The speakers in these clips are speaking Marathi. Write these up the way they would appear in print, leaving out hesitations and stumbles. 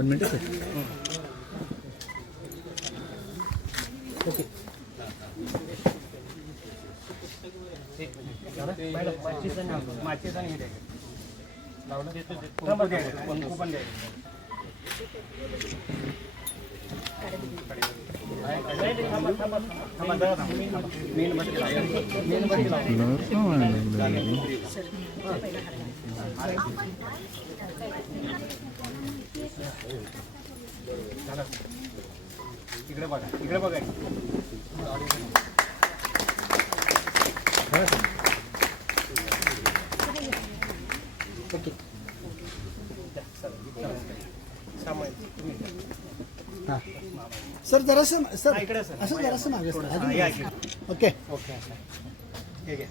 1 minute sir. Okay. माचीस आणि हे द्यायचं लावलं देतो कुंकू द्यायचं कुंकू पण द्यायचं इकडे बघा इकडे बघा सर जरासं सर असं जरासं मागे ओके ओके ठीक आहे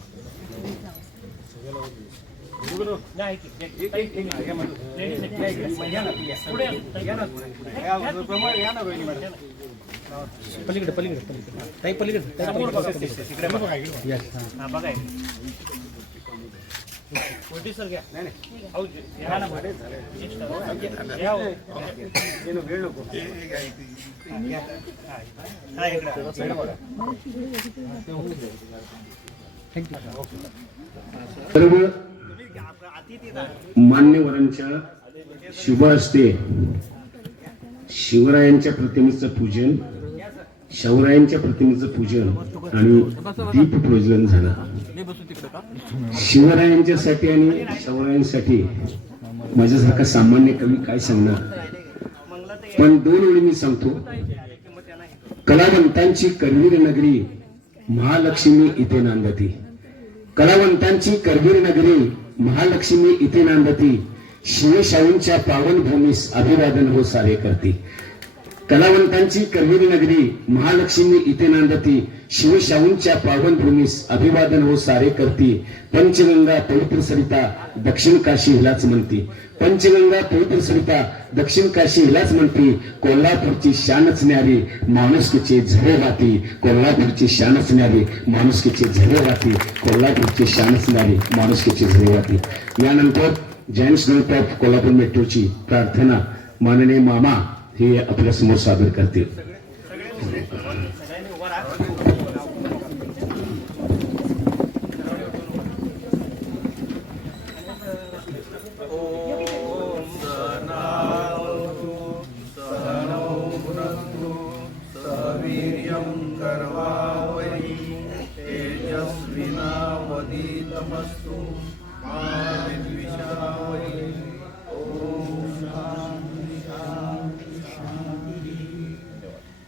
पलीकडे पलीकडे ताई पलीकडे बघा कोटी सर घ्या नाही वेळ नको सर्व मान्यवरांच्या शुभ हस्ते शिवरायांच्या प्रतिमेचं पूजन, शिवरायांच्या प्रतिमेचं पूजन आणि दीप प्रज्वलन झालं. शिवरायांच्यासाठी आणि शिवरायांसाठी माझ्यासारखा सामान्य कवी काय सांगणार, पण 2 ओळी मी सांगतो. कलावंतांची करवीर नगरी महालक्ष्मी इथे नांदती, कलावंतांची करवीर नगरी महालक्ष्मी इथे नांदती, शिवशाहूंच्या पावनभूमीस अभिवादन हो सारे करती. कलावंतांची करवीर नगरी महालक्ष्मी इथे नांदती, शिवशाहूंच्या पावनभूमीस अभिवादन हो सारे करती. पंचगंगा पवित्र सरिता दक्षिण काशी हिलाच म्हणती, पंचगंगा पवित्र सरिता दक्षिण काशी हिलाच म्हणती. कोल्हापूरची शानच न्यारी माणुसकीचे झरे वाती, कोल्हापूरची शानच न्यारी माणुसकीचे झरे वाती, कोल्हापूरची शानच न्यारी माणुसकीचे झरे वाती. यानंतर जैन्स ग्रुप ऑफ कोल्हापूर मेट्रोची प्रार्थना माननीय मामा हे आपल्या समोर सादर करतील.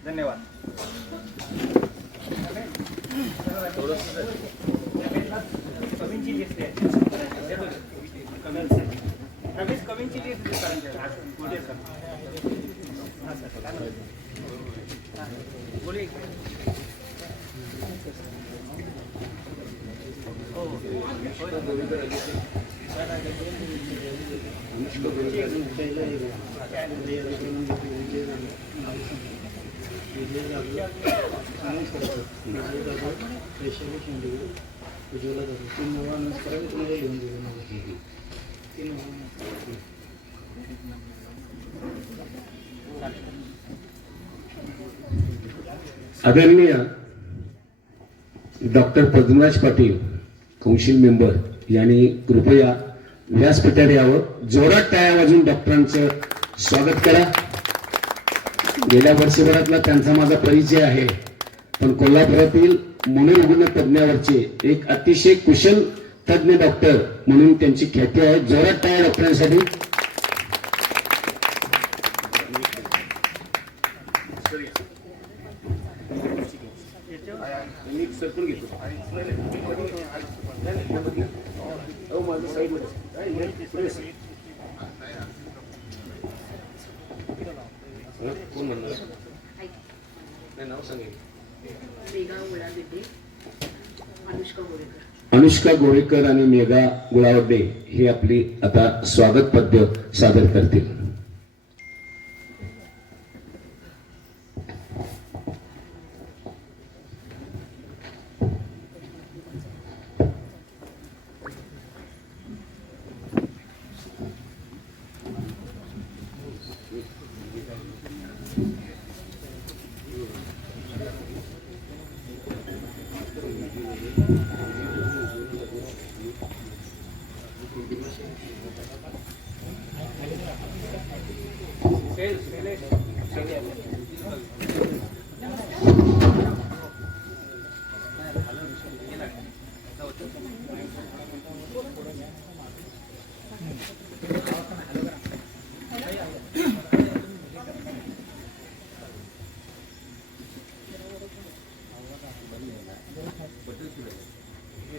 धन्यवाद. कवींची लिस्ट आहे, कवींची लिस्ट बोलिए. आदरणीय doctor Padmaraj Patil council member यांनी कृपया व्यासपीठावर यावं. जोरात टाळ्या वाजून डॉक्टरांचं स्वागत करा. गेल्या वर्षभरातला त्यांचा माझा परिचय आहे, पण कोल्हापुरातील मनोरुग्ण तज्ञावरचे एक अतिशय कुशल तज्ञ डॉक्टर म्हणून त्यांची ख्याती आहे. जोरात टाळ्या डॉक्टरांसाठी. अनुष्का गोळेकर आणि मेघा गुळावडे हे आपली आता स्वागत पद्य सादर करतील.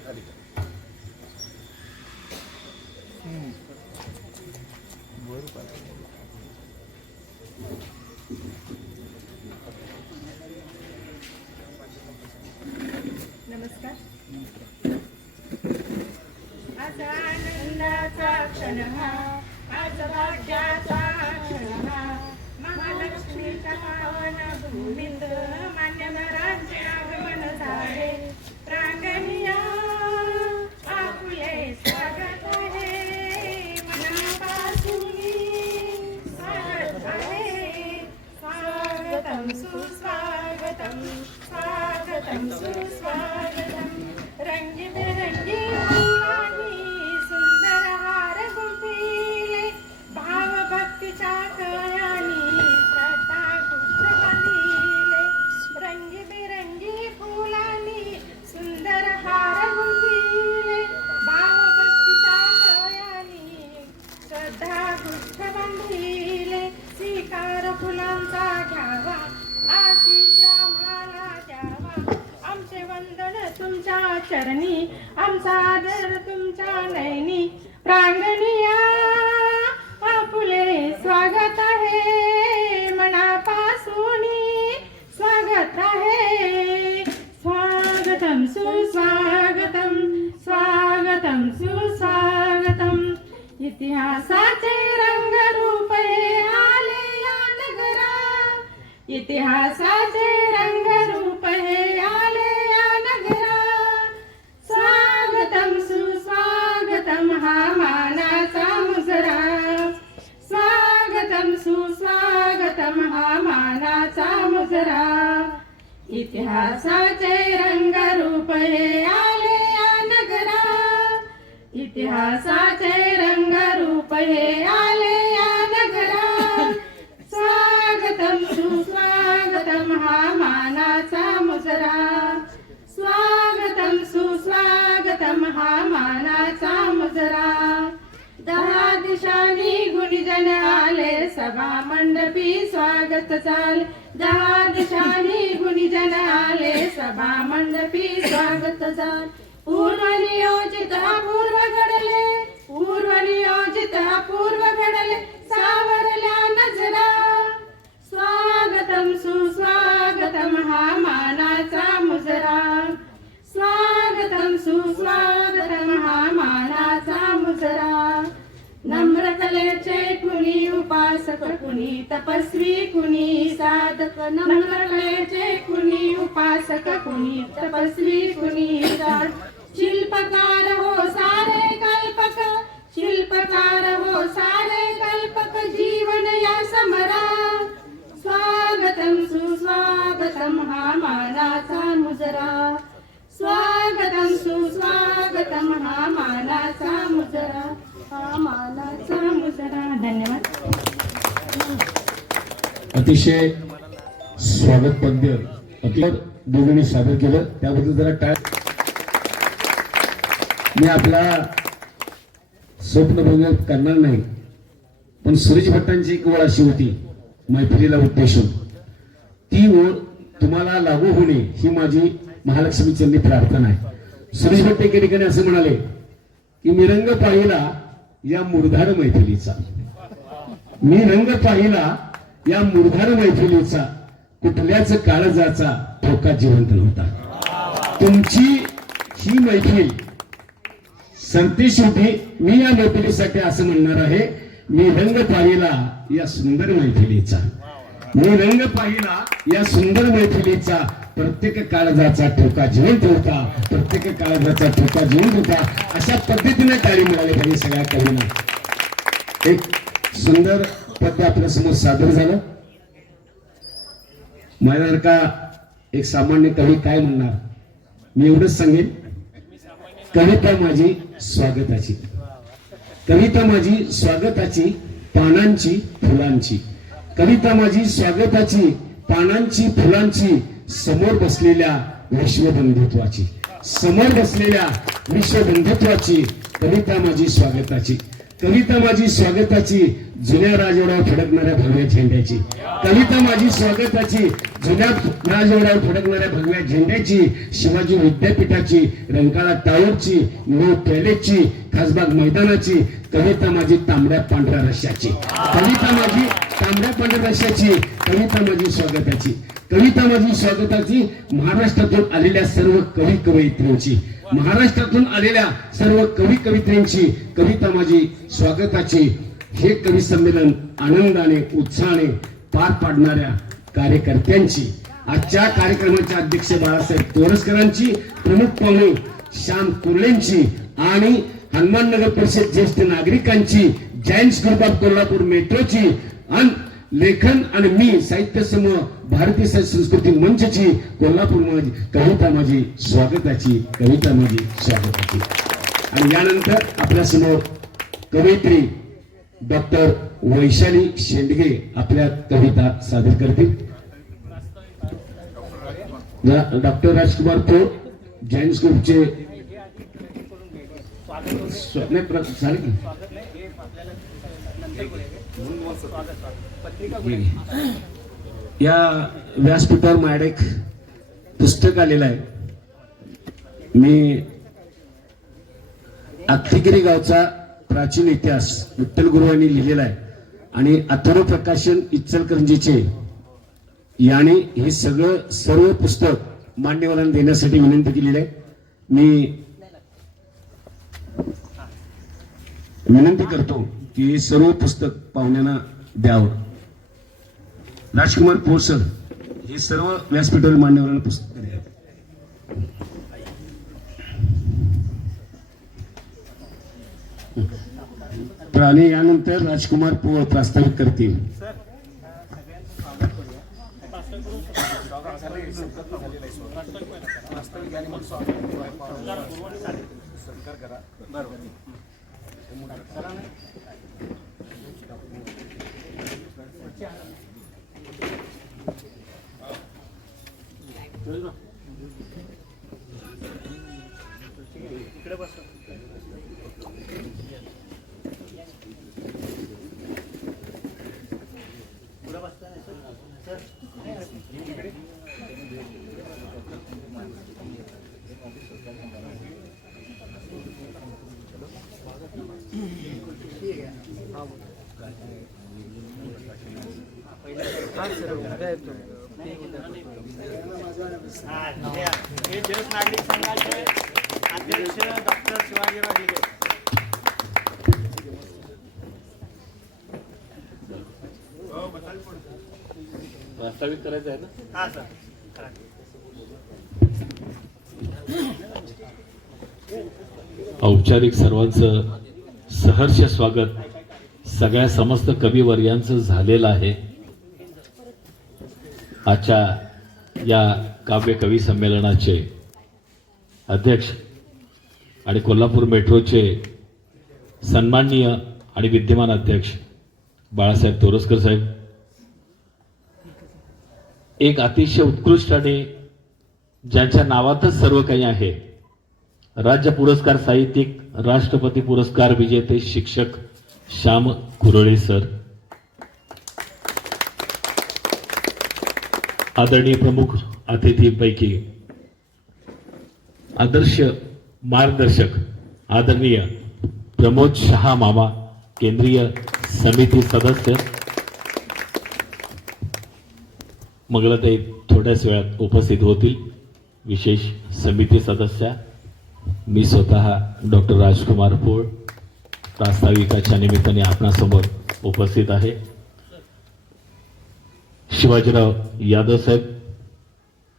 नमस्कार. आज आनंदाचा क्षण हा, आज भाग्याचा क्षण हा, महालक्ष्मीच्या पावन भूमीत मान्यवरांचे आगमन झाले. प्रांगणिया आपुले स्वागत आहे, मनापासून स्वागत आहे. स्वागतम सुस्वागतम, स्वागतम सुस्वागतम. रंगीबेरंगी फुलांनी सुंदर हार गुंफिले, भावभक्तीच्या कळ्यांनी श्रद्धा गुच्छ बांधिले. रंगीबेरंगी फुलांनी सुंदर हार गुंफिले, भावभक्तीच्या कळ्यांनी श्रद्धा गुच्छ बांधिले. स्वीकार फुलांचा घ्यावा, आशीष आम्हाला द्यावा. आमचे वंदन तुमच्या चरणी, आमचा आदर तुमच्या नयनी. प्रांगणिया आपुले स्वागत आहे, मनापासून स्वागत आहे. स्वागतम सुस्वागतम, स्वागतम सुस्वागतम. इतिहासाचे रंगरूप हे आले या नगरा, इतिहासाचे रंगरूप हे आले या नगरा. स्वागतम सुस्वागतम हा मानाचा मुजरा, स्वागतम सुस्वागतम हा मानाचा मुजरा. इतिहासाचे रंगरूप हे आले या नगरा, इतिहासाचे रंगरूप हे आले या नगरा. स्वागतम सुस्वागतम हा मानाचा मुजरा, स्वागतम सुस्वागतम हा मानाचा मुजरा. 10 दिशांनी गुणीजन आले, सभा मंडपी स्वागत झाले. 10 दिशांनी गुणीजन आले, सभा मंडपी स्वागत झाले. पूर्व नियोजित हा पूर्व घडले, पूर्व नियोजित हा पूर्व घडले, सावरल्या नजरा. स्वागतम सुस्वागतम हा मानाचा मुजरा, स्वागतम सुस्वागतम हा मानाचा मुजरा. नम्र कलेचे कुणी उपासक, कुणी तपस्वी, कुणी साधक. नम्र कलेचे कुणी उपासक, कुणी तपस्वी, कुणी साधक. शिल्पकार हो सारे कल्पक, शिल्पकार हो सारे कल्पक, जीवन या समरा. स्वागतम सुस्वागतम हा मानाचा मुजरा, स्वागतम सुस्वागतम हा मानाचा मुजरा, हा मानाचा मुजरा. धन्यवाद. अतिशय स्वागत पद्य आपलं दोघांनी सादर केलं, त्याबद्दल जरा टाळ. मी आपला स्वप्न भंग करणार नाही, पण सुरेश भट्टांची एक ओळ अशी होती मैफिलीला उद्देशून, ती ओळ तुम्हाला लागू होणे ही माझी महालक्ष्मी चरणी प्रार्थना आहे. सुरेश भट्ट एके ठिकाणी असं म्हणाले की मी रंग पाहिला या मुरधाड मैफिलीचा, मी रंग पाहिला या मुरधाड मैफिलीचा, कुठल्याच काळजाचा ठोका जिवंत नव्हता. तुमची ही मैफिल संतेश होती. मी या मैफिलीसाठी असं म्हणणार आहे, मी रंग पाहिला या सुंदर मैफिलीचा, मी रंग पाहिला या सुंदर मैफिलीचा, प्रत्येक काळजाचा ठोका जिवंत होता, प्रत्येक काळजाचा ठोका जिवंत होता. अशा पद्धतीने टाळी मिळाली पाहिजे सगळ्या कवींना. एक सुंदर पद्य आपल्या समोर सादर झालं. माझ्यासारखा एक सामान्य कवी काय म्हणणार, मी एवढंच सांगेन, कविता माझी स्वागताची, कविता माझी स्वागताची, पानांची फुलांची. कविता माझी स्वागताची, पानांची फुलांची, समोर बसलेल्या विश्वबंधुत्वाची, समोर बसलेल्या विश्वबंधुत्वाची. कविता माझी स्वागताची, कविता माझी स्वागताची, जुन्या राजवाड्यावर फडकणाऱ्या भगव्या झेंड्याची. कविता माझी स्वागताची, जुन्या राजवाड्यावर फडकणाऱ्या भगव्या झेंड्याची, शिवाजी विद्यापीठाची, रंकाळा टावरची, नो पॅलेसची, खासबाग मैदानाची, कविता माझी तांबड्या पांढऱ्या रश्याची, कविता माझी तांबड्या पांढऱ्या रश्याची, कविता माझी स्वागताची, कविता माझी स्वागताची, महाराष्ट्रातून आलेल्या सर्व कवी कवयित्रींची, महाराष्ट्रातून आलेल्या सर्व कवी कवयित्रींची कविता माझी स्वागताची. हे कवी संमेलन आनंदाने उत्साहाने पार पाडणाऱ्या कार्यकर्त्यांची, आजच्या कार्यक्रमाचे अध्यक्ष बाळासाहेब तोरसकरांची, प्रमुख पाहुणे श्याम कुर्लेंची आणि हनुमान नगर परिषद ज्येष्ठ नागरिकांची, जायंट्स ग्रुप ऑफ कोल्हापूर मेट्रोची, लेखन आणि मी साहित्य समूह, भारतीय संस्कृती मंचची, कोल्हापूर माझी कविता माझी स्वागताची, कविता माझी स्वागताची. आणि यानंतर आपल्या समोर कवयित्री डॉक्टर वैशाली शेंडगे आपल्या कविता सादर करतील. डॉक्टर राजकुमार पोळ जायंट्स ग्रुपचे या व्यासपीठावर माझ्याकडे एक पुस्तक आलेलं आहे. मी अत्तिगिरी गावचा प्राचीन इतिहास विठ्ठल गुरु यांनी लिहिलेला आहे आणि अथर्व प्रकाशन इचलकरंजीचे याने हे सर्व पुस्तक मान्यवरांना देण्यासाठी विनंती केलेली आहे. मी विनंती करतो की हे सर्व पुस्तक पाहुण्यांना द्यावं. राजकुमार पोळ सर हे सर्व व्यासपीठावर मान्यवरांना पुस्तक द्या. आणि यानंतर राजकुमार पोळ प्रास्ताविक करतील. हे ज्येष्ठ नागरिक संघाचे अध्यक्ष डॉक्टर शिवाजीराव ढिगे. वास्तविक करायचं आहे ना. हा सर. औपचारिक सर्वांचं सहर्ष स्वागत सगळ्या समस्त कविवर्यांचं झालेलं आहे. आजच्या या काव्य कवी संमेलनाचे अध्यक्ष आणि कोल्हापूर मेट्रोचे सन्माननीय आणि विद्यमान अध्यक्ष बाळासाहेब तोरसकर साहेब, एक अतिशय उत्कृष्ट आणि ज्यांच्या नावातच सर्व काही आहे, राज्य पुरस्कार साहित्यिक, राष्ट्रपती पुरस्कार विजेते शिक्षक श्याम कुरळे सर, आदरणीय प्रमुख अतिथींपैकी आदर्श मार्गदर्शक आदरणीय प्रमोद शहा मामा, केंद्रीय समिती सदस्य, मंगलाताई थोड्याच वेळात उपस्थित होतील. विशेष समिती सदस्य मी स्वतः डॉक्टर राजकुमार पोळ प्रास्ताविकाच्या निमित्ताने आपणासमोर उपस्थित आहे. शिवाजीराव यादव साहेब,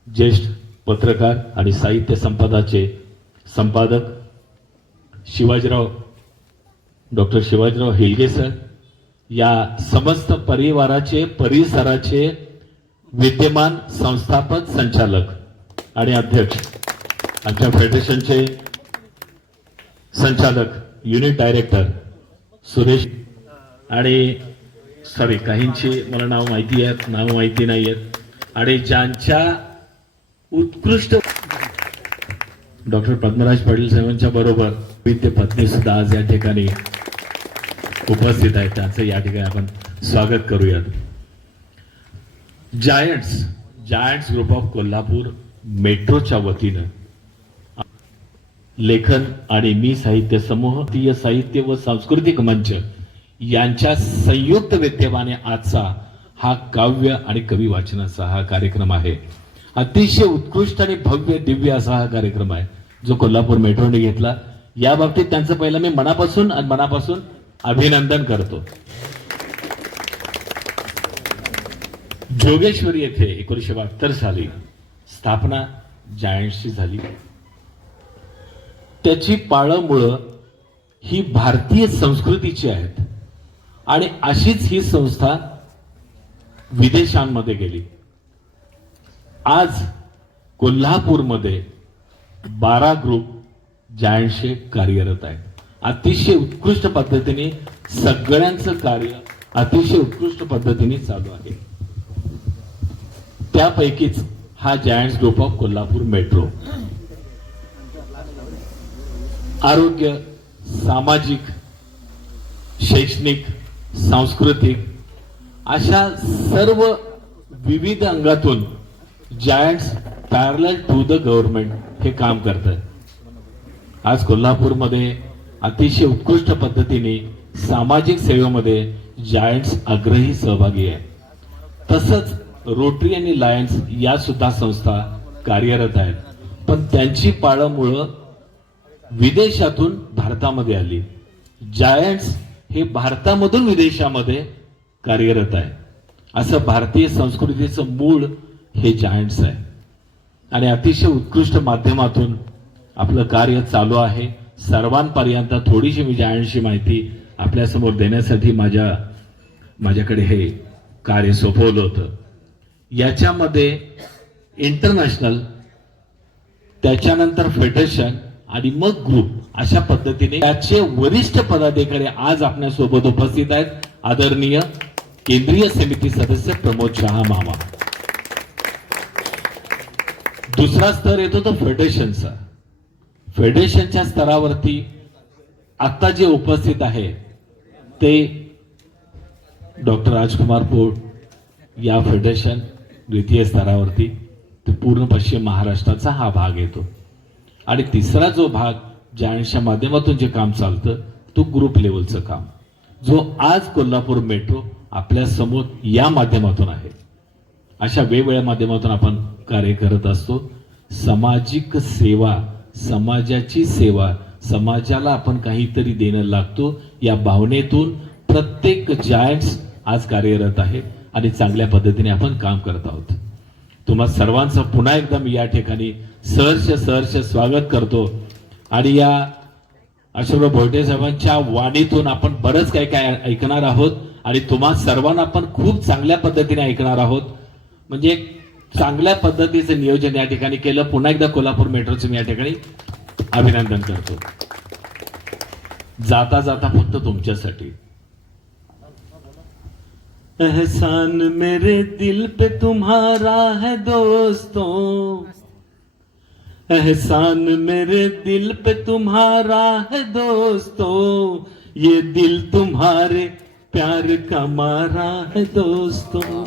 ज्येष्ठ पत्रकार आणि साहित्य संपादाचे संपादक, डॉक्टर शिवाजीराव हेलगे सर, या समस्त परिसराचे विद्यमान संस्थापक, संचालक आणि अध्यक्ष, आमच्या फेडरेशनचे संचालक, युनिट डायरेक्टर सुरेश, आणि सॉरी काहींची मला नाव माहिती आहेत, नाव माहिती नाही आहेत, आणि ज्यांच्या उत्कृष्ट डॉक्टर पद्मराज पाटील साहेबांच्या बरोबर ते पत्नी सुद्धा आज या ठिकाणी उपस्थित आहेत. त्यांचं या ठिकाणी आपण स्वागत करूयात. जायंट्स ग्रुप ऑफ कोल्हापूर मेट्रोच्या वतीनं लेखन आणि मी साहित्य समूह, भारतीय साहित्य व सांस्कृतिक मंच यांच्या संयुक्त विद्यमाने आजचा हा काव्य आणि कवी वाचनाचा हा कार्यक्रम आहे. अतिशय उत्कृष्ट आणि भव्य दिव्य असा हा कार्यक्रम आहे जो कोल्हापूर मेट्रोने घेतला. या बाबतीत त्यांचं पहिलं मी मनापासून अभिनंदन करतो. जोगेश्वरी येथे 1972 साली स्थापना जायंट्सची झाली. त्याची पाळंमुळं ही भारतीय संस्कृतीची आहेत आणि अशीच ही संस्था विदेशांमध्ये गेली. आज कोल्हापूरमध्ये 12 ग्रुप जायंट्सचे कार्यरत आहेत. अतिशय उत्कृष्ट पद्धतीने सगळ्यांचं कार्य अतिशय उत्कृष्ट पद्धतीने चालू आहे. त्यापैकीच हा Giants Group of Kolhapur Metro आरोग्य, सामाजिक, शैक्षणिक, सांस्कृतिक अशा सर्व विविध अंगातून Giants parallel to the government हे काम करतात. आज कोल्हापूरमध्ये अतिशय उत्कृष्ट पद्धतीने सामाजिक सेवेमध्ये जायंट्स आग्रही सहभागी आहे. तसंच रोटरी आणि लायन्स या सुद्धा संस्था कार्यरत आहेत. पण त्यांची पाळंमुळं विदेशातून भारतामध्ये आली. जायंट्स हे भारतामधून विदेशामध्ये कार्यरत आहे. असं भारतीय संस्कृतीचं मूळ हे जायंट्स आहे आणि अतिशय उत्कृष्ट माध्यमातून आपलं कार्य चालू आहे. सर्वांपर्यंत थोडीशी मी जायंट्सची माहिती आपल्यासमोर देण्यासाठी माझ्याकडे हे कार्य सोपवलं होतं. याच्यामध्ये इंटरनॅशनल, त्याच्यानंतर फेडरेशन आणि मग ग्रुप अशा पद्धतीने त्याचे वरिष्ठ पदाधिकारी आज आपल्यासोबत उपस्थित आहेत. आदरणीय केंद्रीय समिती सदस्य प्रमोद शहा मामा. दुसरा स्तर येतो तो फेडरेशनचा. फेडरेशनच्या स्तरावरती आता जे उपस्थित आहे ते डॉक्टर राजकुमार पोळ या फेडरेशन द्वितीय स्तरावरती ते पूर्ण पश्चिम महाराष्ट्राचा हा भाग येतो. आणि तिसरा जो भाग जायंट्सच्या माध्यमातून जे काम चालतं तो ग्रुप लेवलचं काम जो आज कोल्हापूर मेट्रो आपल्या समोर या माध्यमातून आहे. अशा वेगवेगळ्या माध्यमातून आपण कार्य करत असतो. सामाजिक सेवा, समाजाची सेवा, समाजाला आपण काहीतरी देणं लागतो या भावनेतून प्रत्येक जायंट्स आज कार्यरत आहे आणि चांगल्या पद्धतीने आपण काम करत आहोत. तुम्हा सर्वांचं पुन्हा एकदा मी या ठिकाणी सहर्ष स्वागत करतो. आणि या अशोकराव भोईटे साहेबांच्या वाणीतून आपण बरंच काही काय ऐकणार आहोत आणि तुम्हा सर्वांना आपण खूप चांगल्या पद्धतीने ऐकणार आहोत. म्हणजे चांगल्या पद्धतीचं नियोजन या ठिकाणी केलं. पुन्हा एकदा कोल्हापूर मेट्रोचं मी या ठिकाणी अभिनंदन करतो. जाता जाता फक्त तुमच्यासाठी एहसान मेरे दिल पे तुम्हारा है दोस्तों, एहसान मेरे दिल पे तुम्हारा है दोस्तों, ये दिल तुम्हारे प्यार का मारा है दोस्तों,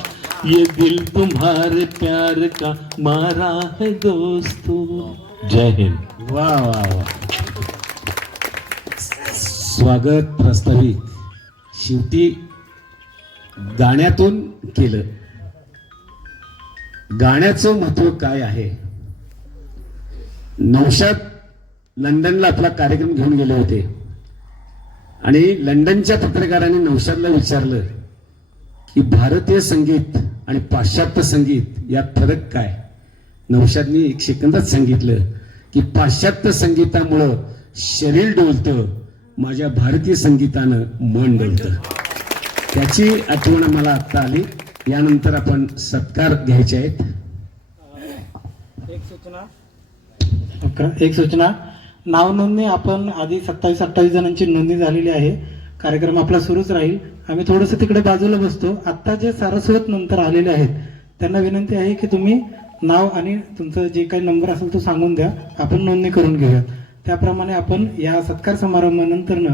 ये दिल तुम्हारे प्यार का मारा है दोस्तों. जय हिंद. वा वा वा. स्वागत प्रस्तावित शेवटी गाण्यातून केलं. गाण्याचं महत्व काय आहे? नौशाद लंडनला आपला कार्यक्रम घेऊन गेले होते आणि लंडनच्या पत्रकारांनी नौशादला विचारलं की भारतीय संगीत आणि पाश्चात्य संगीत यात फरक काय? नौशादनी 1 सेकंदात सांगितलं की पाश्चात्य संगीतामुळं शरीर डोलतं, माझ्या भारतीय संगीतानं मन डोलतं. त्याची आठवण मला आत्ता आली. यानंतर आपण सत्कार घ्यायचे आहेत. एक सूचना, नाव नोंदणी आपण आधी 27-28 जणांची नोंदणी झालेली आहे. कार्यक्रम आपला सुरूच राहील. आम्ही थोडंसं तिकडे बाजूला बसतो. आत्ता जे सारस्वत नंतर आलेले आहेत त्यांना विनंती आहे की तुम्ही नाव आणि तुमचं जे काही नंबर असेल तो सांगून द्या, आपण नोंदणी करून घेऊया. त्याप्रमाणे आपण या सत्कार समारंभानंतर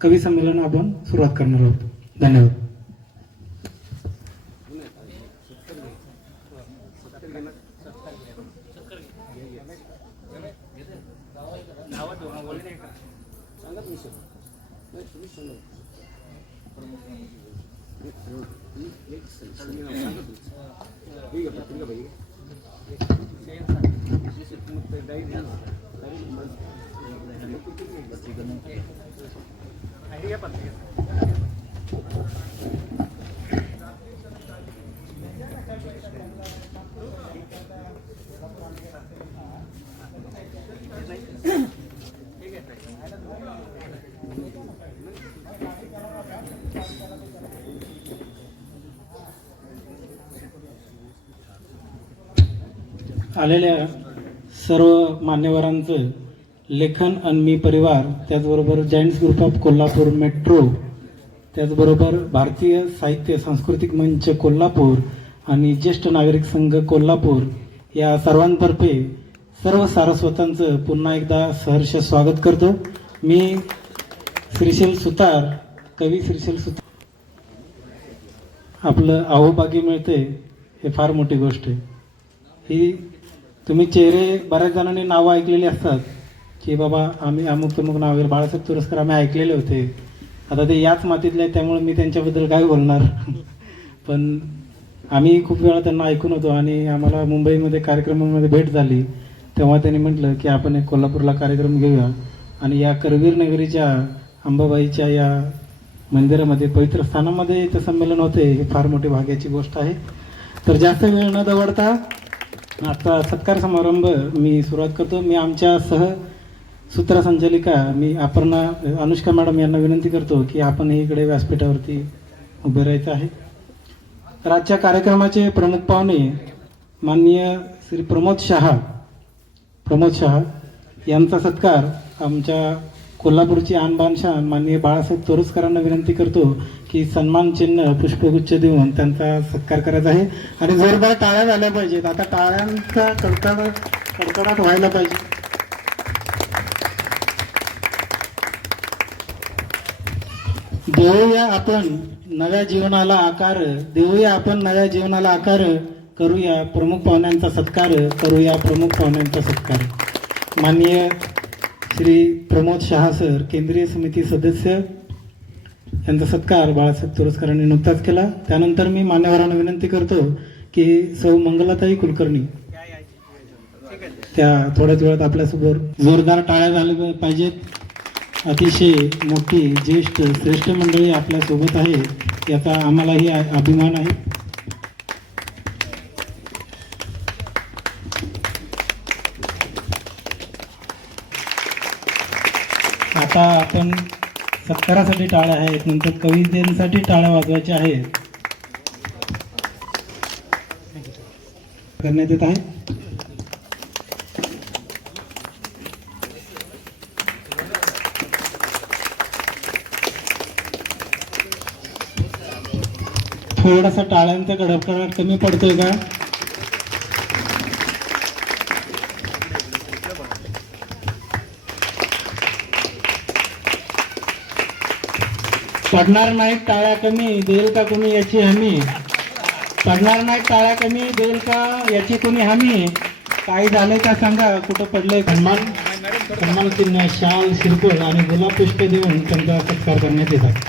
कवी संमेलन आपण सुरुवात करणार आहोत. धन्यवाद. आलेल्या सर्व मान्यवरांचं लेखन आणि मी परिवार, त्याचबरोबर giants Group of Kolhapur metro, त्याचबरोबर भारतीय साहित्य सांस्कृतिक मंच कोल्हापूर आणि ज्येष्ठ नागरिक संघ कोल्हापूर या सर्वांतर्फे सर्व सारस्वतांचं पुन्हा एकदा सहर्ष स्वागत करतो. मी श्रीशैल सुतार, कवी श्रीशैल सुतार. आपलं अहोभागी मिळते हे फार मोठी गोष्ट आहे. ही तुम्ही चेहरे बऱ्याच जणांनी नावं ऐकलेली असतात की बाबा आम्ही अमुक तमुक नाव वगैरे बाळासाहेब तुरस्कर आम्ही ऐकलेले होते. आता ते याच मातीतले आहेत त्यामुळे मी त्यांच्याबद्दल काय बोलणार. पण आम्ही खूप वेळा त्यांना ऐकून होतो आणि आम्हाला मुंबईमध्ये कार्यक्रमामध्ये भेट झाली तेव्हा त्यांनी म्हटलं की आपण एक कोल्हापूरला कार्यक्रम घेऊया आणि या करवीर नगरीच्या अंबाबाईच्या या मंदिरामध्ये पवित्र स्थानामध्ये इथं संमेलन होते. ही फार मोठी भाग्याची गोष्ट आहे. तर जास्त वेळ न दवडता आता सत्कार समारंभ मी सुरुवात करतो. मी आमच्या सूत्रसंचालिका मी अपर्णा अनुष्का मॅडम यांना विनंती करतो की आपण इकडे व्यासपीठावरती उभे राहायचं आहे. तर आजच्या कार्यक्रमाचे प्रमुख पाहुणे माननीय श्री प्रमोद शहा यांचा सत्कार आमच्या कोल्हापूरची आणबाण शान माननीय बाळासाहेब तोरसकरांना विनंती करतो की सन्मान चिन्ह पुष्पगुच्छ देऊन त्यांचा सत्कार करायचा आहे आणि जोरदार टाळ्या झाल्या पाहिजेत. आता टाळ्यांचा कडकडाट व्हायला पाहिजे. देऊया आपण नव्या जीवनाला आकार, करूया प्रमुख पाहुण्यांचा सत्कार. माननीय श्री प्रमोद शहा सर, केंद्रीय समिती सदस्य, यांचा सत्कार बाळासाहेब तोरसकरांनी नुकताच केला. त्यानंतर मी मान्यवरांना विनंती करतो की सौ मंगलाताई कुलकर्णी त्या थोड्याच वेळात आपल्यासोबत जोरदार टाळ्या झाल्या पाहिजेत. अतिशय मोठी ज्येष्ठ श्रेष्ठ मंडळी आपल्यासोबत आहे याचा आम्हालाही अभिमान आहे. आता आपण सत्कारासाठी टाळ्या आहेत, नंतर कवितेसाठी टाळ्या वाजवायच्या आहेत करण्यात येत आहे. थोडासा टाळ्यांचा कडकडाट कमी पडतोय का? पडणार नाही टाळ्या कमी देईल का कोणी याची हमी? पडणार नाही टाळ्या कमी देईल का याची कोणी हमी? काही झालंय का सांगा? कुठं पडलंय? सन्मान चिन्ह, शाल, शिरकोळ आणि गुलाब पुष्प देऊन त्यांचा सत्कार करण्यात येतात.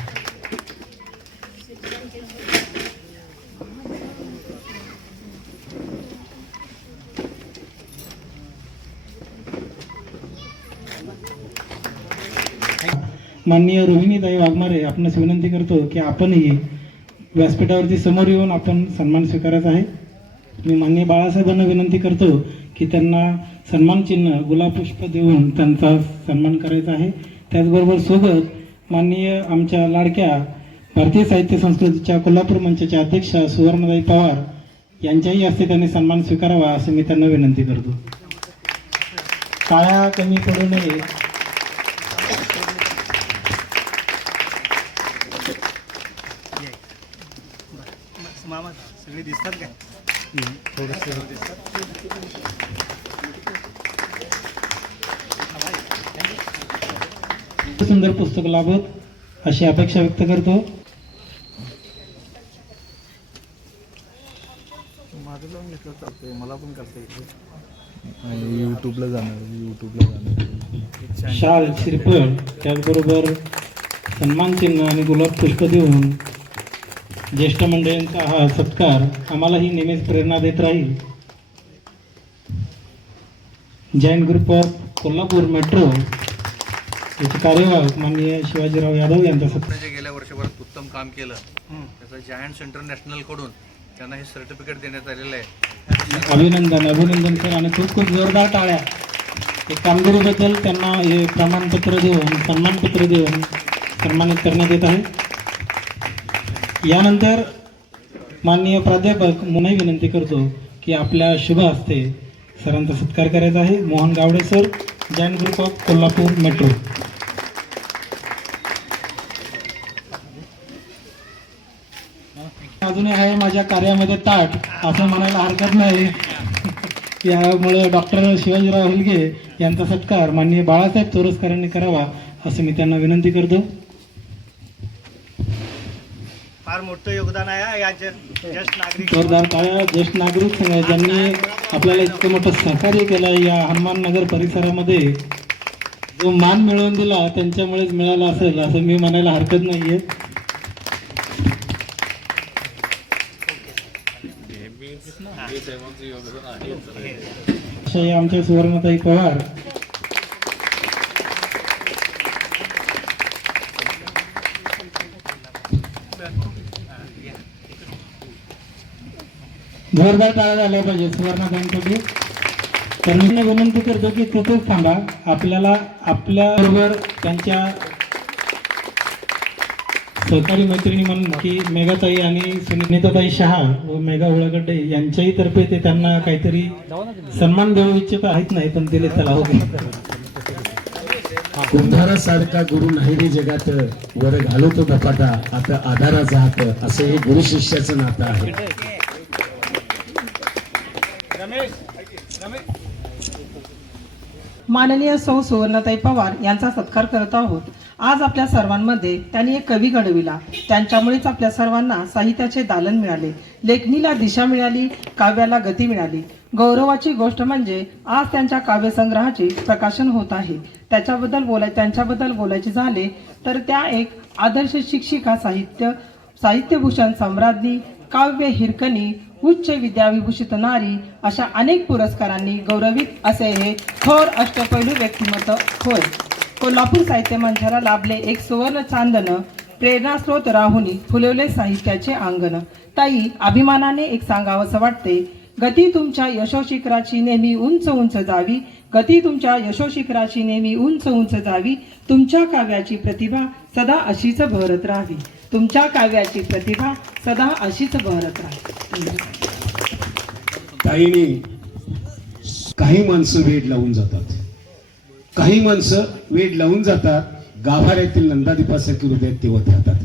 माननीय रोहिणीताई वाघमारे आपणास विनंती करतो की आपणही व्यासपीठावरती समोर येऊन आपण सन्मान स्वीकारायचा आहे. मी माननीय बाळासाहेबांना विनंती करतो की त्यांना सन्मान चिन्ह गुलाब पुष्प देऊन त्यांचा सन्मान करायचा आहे. त्याचबरोबर सोबत माननीय आमच्या लाडक्या भारतीय साहित्य संस्कृतीच्या कोल्हापूर मंचाच्या अध्यक्षा सुवर्णाताई पवार यांच्याही हस्ते त्यांनी सन्मान स्वीकारावा असं मी त्यांना विनंती करतो. टाळ्या कमी पडू नये. मामा सगळे दिसतात काय? सुंदर पुस्तक लाभत अशी अपेक्षा व्यक्त करतो. माझं लावून घेतलं चालतंय. यूट्यूबला जाणार शाल श्रीफळ त्याचबरोबर सन्मान चिन्ह आणि गुलाब पुष्प देऊन ज्येष्ठ मंडळींचा हा सत्कार आम्हालाही नेहमीच प्रेरणा देत राहील. Jain group of Kolhapur metro याचे कार्यवाहक माननीय शिवाजीराव यादव यांचा सत्कार. जे गेल्या वर्षभरात उत्तम काम केलं त्याचं जायंट्स इंटरनॅशनल कडून त्यांना हे सर्टिफिकेट देण्यात आलेलं आहे. अभिनंदन सर आणि खूप खूप जोरदार टाळ्या. एक कामगिरीबद्दल त्यांना हे प्रमाणपत्र देऊन सन्मानपत्र देऊन सन्मानित करण्यात येत आहे. यानंतर माननीय प्राध्यापक मुनही विनंती करतो की आपल्या शुभ हस्ते सरांचा सत्कार करायचा आहे. Mohan Gawade sir, Jain group of Kolhapur metro. अजूनही आहे माझ्या कार्यामध्ये ताट असं म्हणायला हरकत नाही. यामुळे डॉक्टर शिवाजीराव हुलगे यांचा सत्कार माननीय बाळासाहेब चोरसकरांनी करावा असं मी त्यांना विनंती करतो. फार मोठं योगदान आहे या ज्येष्ठ नागरिक. जोरदार टाळ्या. ज्येष्ठ नागरिक ज्यांनी आपल्याला इतकं मोठं सहकार्य केलं या हनुमान नगर परिसरामध्ये जो मान मिळवून दिला त्यांच्यामुळेच मिळाला असेल असं मी म्हणायला हरकत नाहीये. आमच्या सुवर्णताई पवार जोरदार टाळ्या झाल्या पाहिजे सुवर्णताईंसाठी. तर मी विनंती करतो की तिथेच थांबा. आपल्याला आपल्या बरोबर त्यांच्या सहकारी मैत्रिणी म्हणून की मेघाताई आणि सुनीताताई शहा व मेघा उळगड्डे यांच्याही तर्फे ते त्यांना काहीतरी सन्मान देऊ इच्छित आहेत नाही पण दिले त्याला हो. उद्धारासारखा गुरु नाही रे जगात, वर घालवतो दपाटा आता आधाराचा हात, असं हे गुरु शिष्याचं नातं आहे. माननीय सौ सुवर्णताई पवार यांचा सत्कार करत आहोत. आज आपल्या सर्वांमध्ये त्यांनी एक कवी घडविला. त्यांच्यामुळेच आपल्या सर्वांना साहित्याचे दालन मिळाले, लेखणीला दिशा मिळाली, काव्याला गती मिळाली. गौरवाची गोष्ट म्हणजे आज त्यांच्या काव्यसंग्रहाचे प्रकाशन होत आहे. त्यांच्याबद्दल बोलायचे झाले तर त्या एक आदर्श शिक्षिका, साहित्यभूषण सम्राज्ञी, काव्य हिरकणी, उच्च विद्याविभूषित नारी अशा अनेक पुरस्कारांनी गौरवित असे हे थोर अष्टपैलू व्यक्तिमत्व होय. कोल्हापूर साहित्य मंचाला लाभले एक सुवर्ण चांदण, प्रेरणास्रोत राहुनी फुलवले साहित्याचे अंगण. ताई, अभिमानाने एक सांगावंसं वाटते, गती तुमच्या यशोशिखराची नेहमी उंच उंच जावी, गती तुमच्या यशोशिखराची नेहमी उंच उंच जावी, तुमच्या काव्याची प्रतिभा सदा अशीच बहरत राहावी, तुमच्या काव्याची प्रतिभा सदा अशीच बहरत राहावी. ताईने काही माणसं वेड लावून जातात, काही माणसं वेड लावून जातात, गाभाऱ्यातील नंदादीपासारखी हृदयात तेवत राहतात.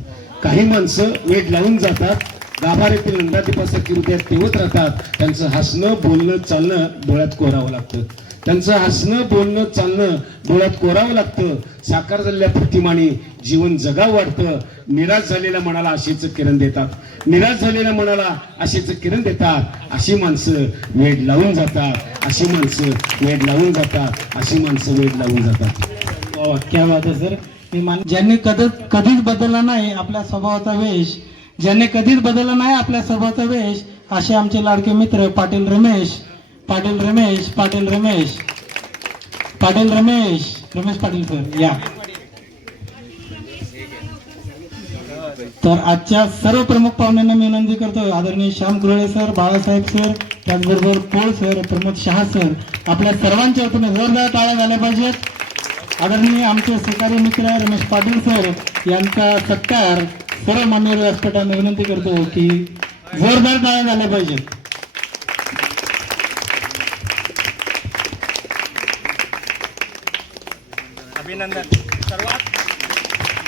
काही माणसं वेड लावून जातात, गाभाऱ्यातील नंदादीपासारखी हृदयात तेवत राहतात. त्यांचं हसणं बोलणं चालणं डोळ्यात कोरावं लागतं, त्यांचं हसणं बोलणं चालणं डोळ्यात कोरावं लागतं. साकार झालेल्या प्रतिमाने जीवन जगावं वाटतं. निराश झालेल्या मनाला आशेचं किरण देतात, निराश झालेल्या मनाला आशेचं किरण देतात. अशी माणसं वेड लावून जातात, अशी माणसं वेड लावून जातात, अशी माणसं वेड लावून जातात. क्या बात आहे सर. ज्यांनी कधीच बदलला नाही आपल्या स्वभावाचा वेश, ज्यांनी कधीच बदलला नाही आपल्या स्वभावाचा वेश, असे आमचे लाडके मित्र पाटील रमेश रमेश पाटील सर या. तर आजच्या सर्व प्रमुख पाहुण्यांना मी विनंती करतो, आदरणीय श्याम कुरळे सर, बाळासाहेब सर, त्याचबरोबर पोळ सर, प्रमोद शहा सर, आपल्या सर्वांच्या वतीने जोरदार टाळ्या झाल्या पाहिजेत. आदरणीय आमचे सहकारी मित्र रमेश पाटील सर यांचा सत्कार सर्व मान्य व्यासपीठांना विनंती करतो की जोरदार टाळ्या झाल्या पाहिजेत. अभिनंदन. सर्वात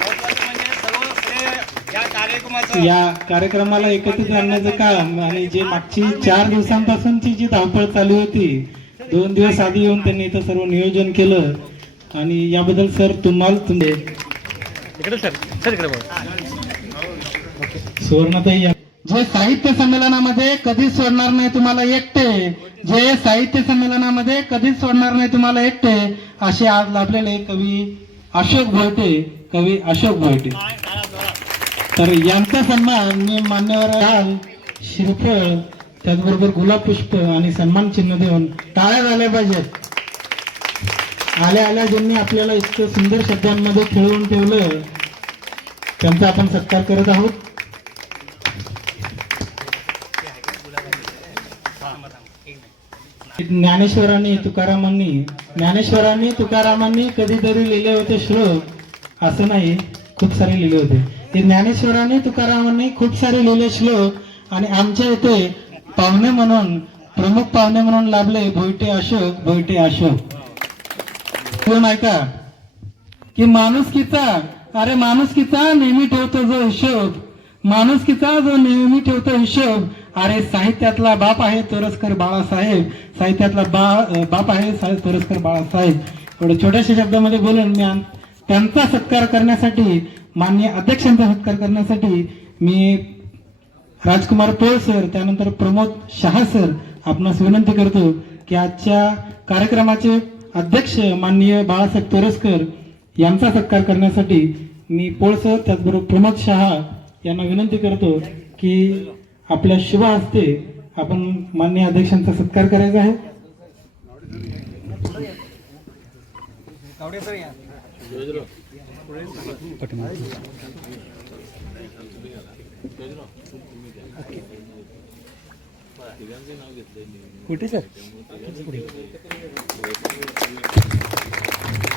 महत्त्वाचं म्हणजे सर्व श्रेय या कार्यक्रमाचं, या कार्यक्रमाला एकत्रित आणण्याचं काम आणि जे मागची 4 दिवसांपासूनची जी धावपळ चालू होती, 2 दिवस आधी येऊन त्यांनी इथं सर्व नियोजन केलं आणि याबद्दल सर इकडे सर इकडे बघा. सुवर्णताई जे साहित्य संमेलनामध्ये कधीच सोडणार नाही तुम्हाला एकटे, जे साहित्य संमेलनामध्ये कधीच सोडणार नाही तुम्हाला एकटे, असे आज लाभलेले कवी अशोक भोयटे, कवी अशोक भोयटे. तर यांचा सन्मान मी मान्यवर श्रीफळ त्याचबरोबर गुलाब पुष्प आणि सन्मान चिन्ह देऊन टाळ्या झाल्या पाहिजेत. आल्या आल्या ज्यांनी आपल्याला इतकं सुंदर शब्दांमध्ये खेळवून ठेवलं त्यांचा आपण सत्कार करत आहोत. ज्ञानेश्वरांनी तुकारामांनी कधीतरी लिहिले होते श्लोक, असं नाही, खूप सारे लिहिले होते. हे ज्ञानेश्वरांनी तुकारामांनी खूप सारे लिहिले श्लोक आणि आमच्या इथे पाहुणे म्हणून, प्रमुख पाहुणे म्हणून लाभले भोयटे अशोक, भोयटे अशोक. ऐका की माणुसकीचा नेहमी ठेवतो जो हिशोब, माणुसकीचा जो नेहमी ठेवतो हिशोब, अरे साहित्यातला बाप आहे तोरसकर बाळासाहेब, साहित्यातला बाप आहे तोरसकर बाळासाहेब. एवढ्या छोट्याशा शब्दामध्ये बोलून मी त्यांचा सत्कार करण्यासाठी, माननीय अध्यक्षांचा सत्कार करण्यासाठी मी राजकुमार पोळ सर, त्यानंतर प्रमोद शहा सर आपणास विनंती करतो की आजच्या कार्यक्रमाचे अध्यक्ष माननीय बाळासाहेब तोरसकर यांचा सत्कार करण्यासाठी मी पोळ सर त्याचबरोबर प्रमोद शहा यांना विनंती करतो की आपल्या शुभ हस्ते आपण माननीय अध्यक्षांचा सत्कार करायचा आहे. कुठे सर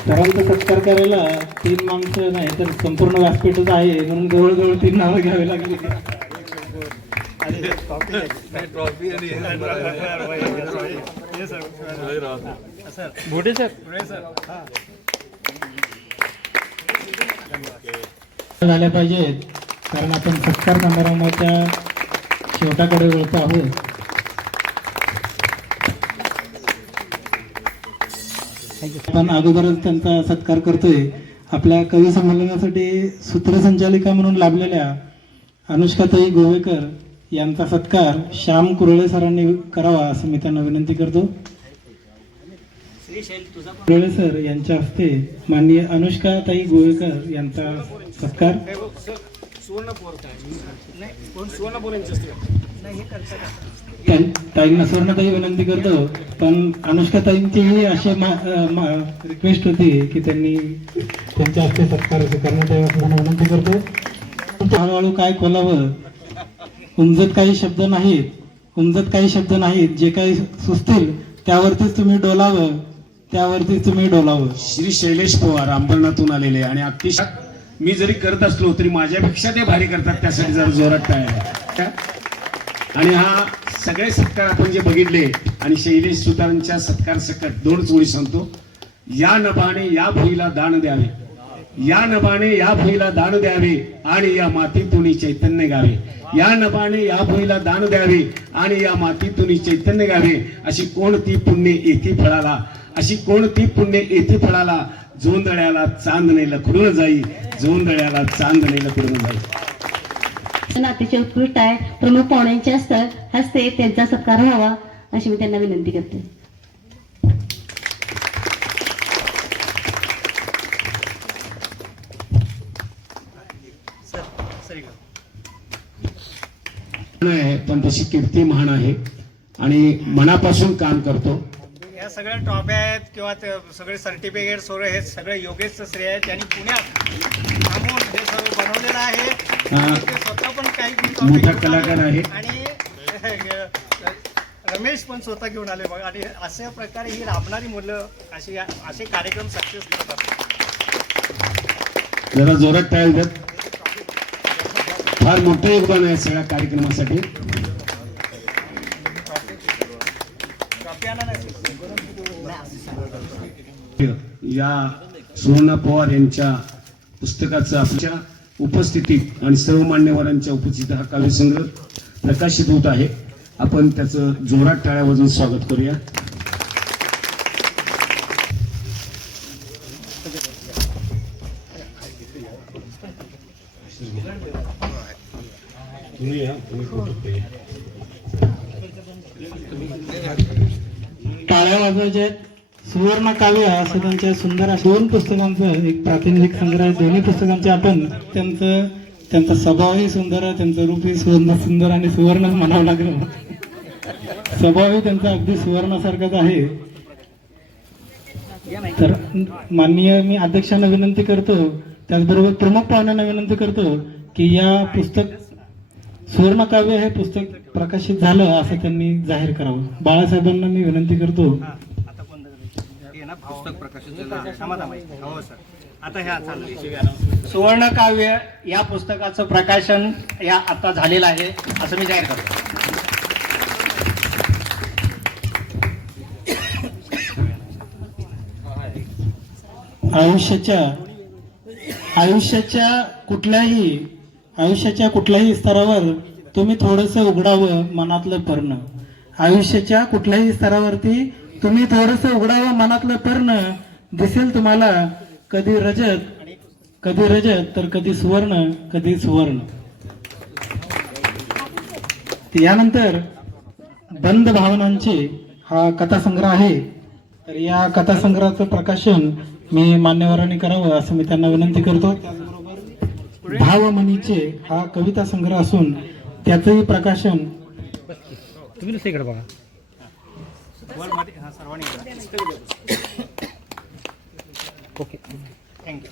सरांचा सत्कार करायला 3 माणसं नाही तर संपूर्ण व्यासपीठच आहे, म्हणून जवळजवळ 3 नावं घ्यावी लागली. ट्रॉफी आणि भोटे सर झाल्या पाहिजेत, कारण आपण सत्कार समारंभाच्या शेवटाकडे वळतो आहोत. आपण अगोदरच त्यांचा सत्कार करतोय. आपल्या कवी संमेलनासाठी सूत्रसंचालिका म्हणून लाभलेल्या अनुष्काताई गोवेकर यांचा सत्कार श्याम कुरळे सरांनी करावा असं मी त्यांना विनंती करतो. कुरळे सर यांच्या हस्ते माननीय अनुष्काताई गोवेकर यांचा सत्कार. ताईंना सुवर्णताई विनंती करतो, पण अनुष्काताईंचीही अशी रिक्वेस्ट होती की त्यांनी त्यांच्या हस्ते सत्कार करण्यात यावा असं त्यांना विनंती करतो. हळूहळू काय खोलावं, उमजत काही शब्द नाहीत, जे काही सुचतील त्यावरतीच तुम्ही डोलावं. श्री शैलेश पवार अंबरनाथून आलेले आणि अतिशय मी जरी करत असलो तरी माझ्यापेक्षा ते भारी करतात, त्यासाठी जरा जोरात टाळ्या. आणि हा सगळे सत्कार आपण जे बघितले आणि शैलेश सुतारांच्या सत्कार सकट 2 ओळी सांगतो. या नभाने या भुईला दान द्यावे, या नभाने या भुईला दान द्यावे आणि या मातीतून चैतन्य गावे, या नभाने या भुईला दान द्यावे आणि या मातीतून चैतन्य गावे. अशी कोणती पुण्य येथे फळाला, अशी कोणती पुण्य येथे फळाला, जोंधळ्याला चांदणे लखडून जाई, जोंधळ्याला चांदणे लखडून जाई. अतिशय उत्कृष्ट आहे. प्रमुख पाहुण्यांच्या हस्ते त्यांचा सत्कार व्हावा अशी मी त्यांना विनंती करते. पण तशी कीर्ती महान आहे आणि मनापासून काम करतो. या सगळ्या ट्रॉफ्या आहेत किंवा सगळे सर्टिफिकेट सोरे हे सगळे योगेशचं श्रेय आहे. त्यांनी पुण्यात थांबून हे सर्व बनवलेलं आहे. ते स्वतः पण काही मोठा कलाकार आहे आणि रमेश पण स्वतः घेऊन आले बघा. आणि अशा प्रकारे ही राबणारी मुलं असे कार्यक्रम सक्सेस करतात. जरा जोरात टाळ्या द्या. फार मोठं योगदान आहे सगळ्या कार्यक्रमासाठी. या सुवर्णा पवार यांच्या पुस्तकाचं आपल्या उपस्थितीत आणि सर्व मान्यवरांच्या उपस्थितीत हा काव्यसंग्रह प्रकाशित होत आहे. आपण त्याचं जोरात टाळ्या वाजवून स्वागत करूया. तुम्ही या, तुम्ही फोटो घ्या. टाळ्या वाजवायच्या आहेत. सुवर्ण काव्य असं त्यांच्या सुंदर अशा 2 पुस्तकांचं एक प्रातिनिधिक संग्रह आहे. दोन्ही पुस्तकांचे आपण त्यांचा स्वभावही सुंदर आहे, त्यांचं रूपही सुंदर आणि सुवर्णच म्हणावं लागलं. स्वभावही त्यांचा अगदी सुवर्णासारखाच आहे. तर माननीय मी अध्यक्षांना विनंती करतो, त्याचबरोबर प्रमुख पाहुण्यांना विनंती करतो की या पुस्तक सुवर्ण काव्य हे पुस्तक प्रकाशित झालं असं त्यांनी जाहीर करावं. बाळासाहेबांना मी विनंती करतो. पुस्तक प्रकाशित झालं. हो सर. आता ह्या सुवर्ण काव्य या पुस्तकाचं प्रकाशन या आता झालेलं आहे असं मी जाहीर करतो. आयुष्याच्या कुठल्याही स्तरावर तुम्ही थोडंसं उघडावं मनातलं पर्ण. आयुष्याच्या कुठल्याही स्तरावरती तुम्ही थोडंसं उघडावं मनातलं पर्ण. दिसेल तुम्हाला कधी रजत तर कधी सुवर्ण. यानंतर बंद भावनांचे हा कथासंग्रह आहे. तर या कथासंग्रहाचं प्रकाशन मी मान्यवरांनी करावं असं मी त्यांना विनंती करतो. भावमणीचे हा कविता संग्रह असून त्याचंही प्रकाशन ओके थँक्यू.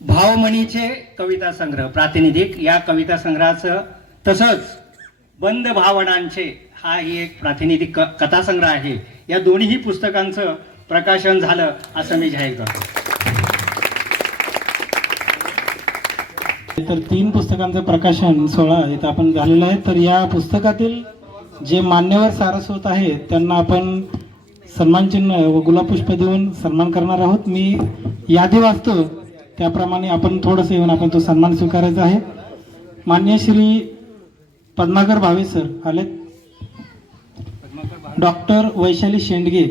भावमणीचे कविता संग्रह प्रातिनिधिक या कविता संग्रहाचं तसंच बंद भावनांचे हा ही एक प्रातिनिधिक कथासंग्रह आहे. या दोन्ही पुस्तकांचं प्रकाशन झालं असं मी जाहीर करतो. तर 3 पुस्तकांचं प्रकाशन 16 इथं आपण झालेलं आहे. तर या पुस्तकातील जे मान्यवर सारस्वत आहेत त्यांना आपण सन्मानचिन्ह व गुलाबपुष्प देऊन सन्मान करणार आहोत. मी यादी वाचतो त्याप्रमाणे आपण थोडंसं येऊन आपण तो सन्मान स्वीकारायचा आहे. मान्य श्री पद्माकर भावे सर आलेत. डॉक्टर वैशाली शेंडगे,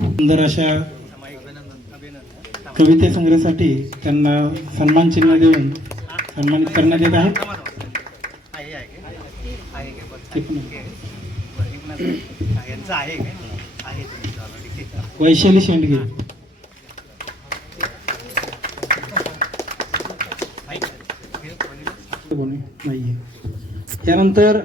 सुंदर अशा कविते संग्रहासाठी त्यांना सन्मान चिन्ह देऊन सन्मानित करण्यात येत आहे. वैशाली शेंडगे. नाहीये. त्यानंतर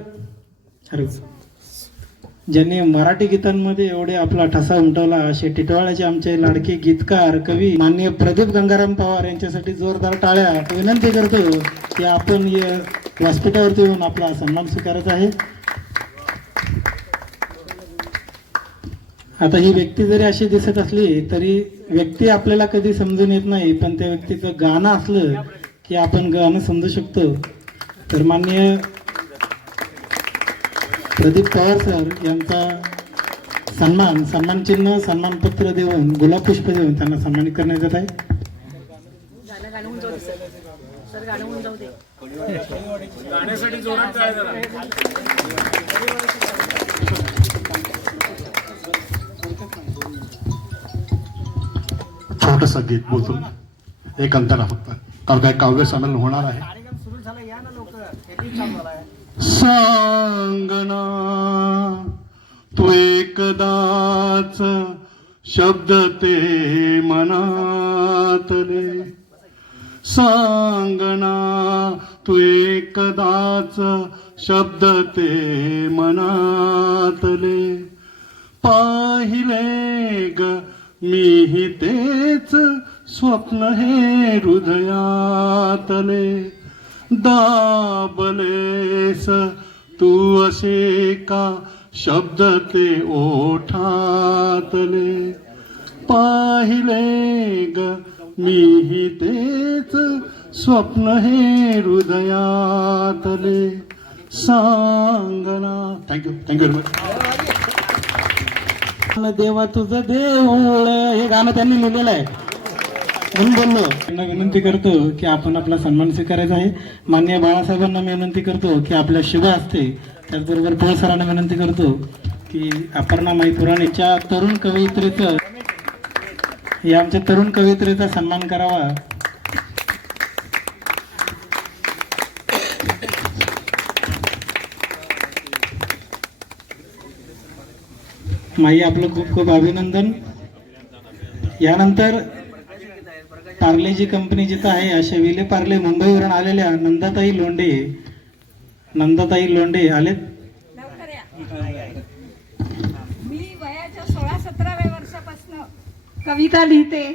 ज्यांनी मराठी गीतांमध्ये एवढे आपला ठसा उमटवला असे टिटवाळ्याचे आमचे लाडके गीतकार कवी माननीय प्रदीप गंगाराम पवार यांच्यासाठी जोरदार टाळ्या. विनंती करतो की आपण व्यासपीठावरती येऊन आपला सन्मान स्वीकारायचा आहे. आता ही व्यक्ती जरी अशी दिसत असली तरी व्यक्ती आपल्याला कधी समजून येत नाही, पण त्या व्यक्तीचं गाणं असलं की आपण गाणं समजू शकतो. तर माननीय प्रदीप पवार सर यांचा सन्मान चिन्ह सन्मानपत्र देऊन गुलाबपुष्प देऊन त्यांना सन्मानित करण्यात येत आहे. छोटंसं गीत बोलतो एक अंतरा फक्त, कारण काय काव्य संमेलन होणार आहे. सांगना तू एकदाच शब्द ते मनातले. सांगना तू एकदाच शब्द ते मनातले. पाहिले ग मीही तेच स्वप्न हे हृदयातले. दाबलेस तू असे का शब्द ते ओठातले. पाहिले ग मीही तेच स्वप्न हे हृदयातले. सांगना. Thank you very much. देवा तुझं देऊळ हे गाणं त्यांनी लिहिलेलं आहे. म्हणून बोललो. त्यांना विनंती करतो की आपण आपला सन्मान स्वीकारायचा आहे. माननीय बाळासाहेबांना मी विनंती करतो की आपल्या शुभ हस्ते, त्याचबरोबर पोळ सरांना विनंती करतो की अपर्णा माई पुराणेच्या तरुण कवयित्रीचं, या आमच्या तरुण कवयित्रीचा सन्मान करावा. माई आपलं खूप खूप अभिनंदन. यानंतर पार्लेजी कंपनी जिथं आहे अशा विले पार्ले मुंबईवरून आलेल्या नंदाताई लोंढे आलेत. मी वयाच्या 16-17व्या वर्षापासून कविता लिहिते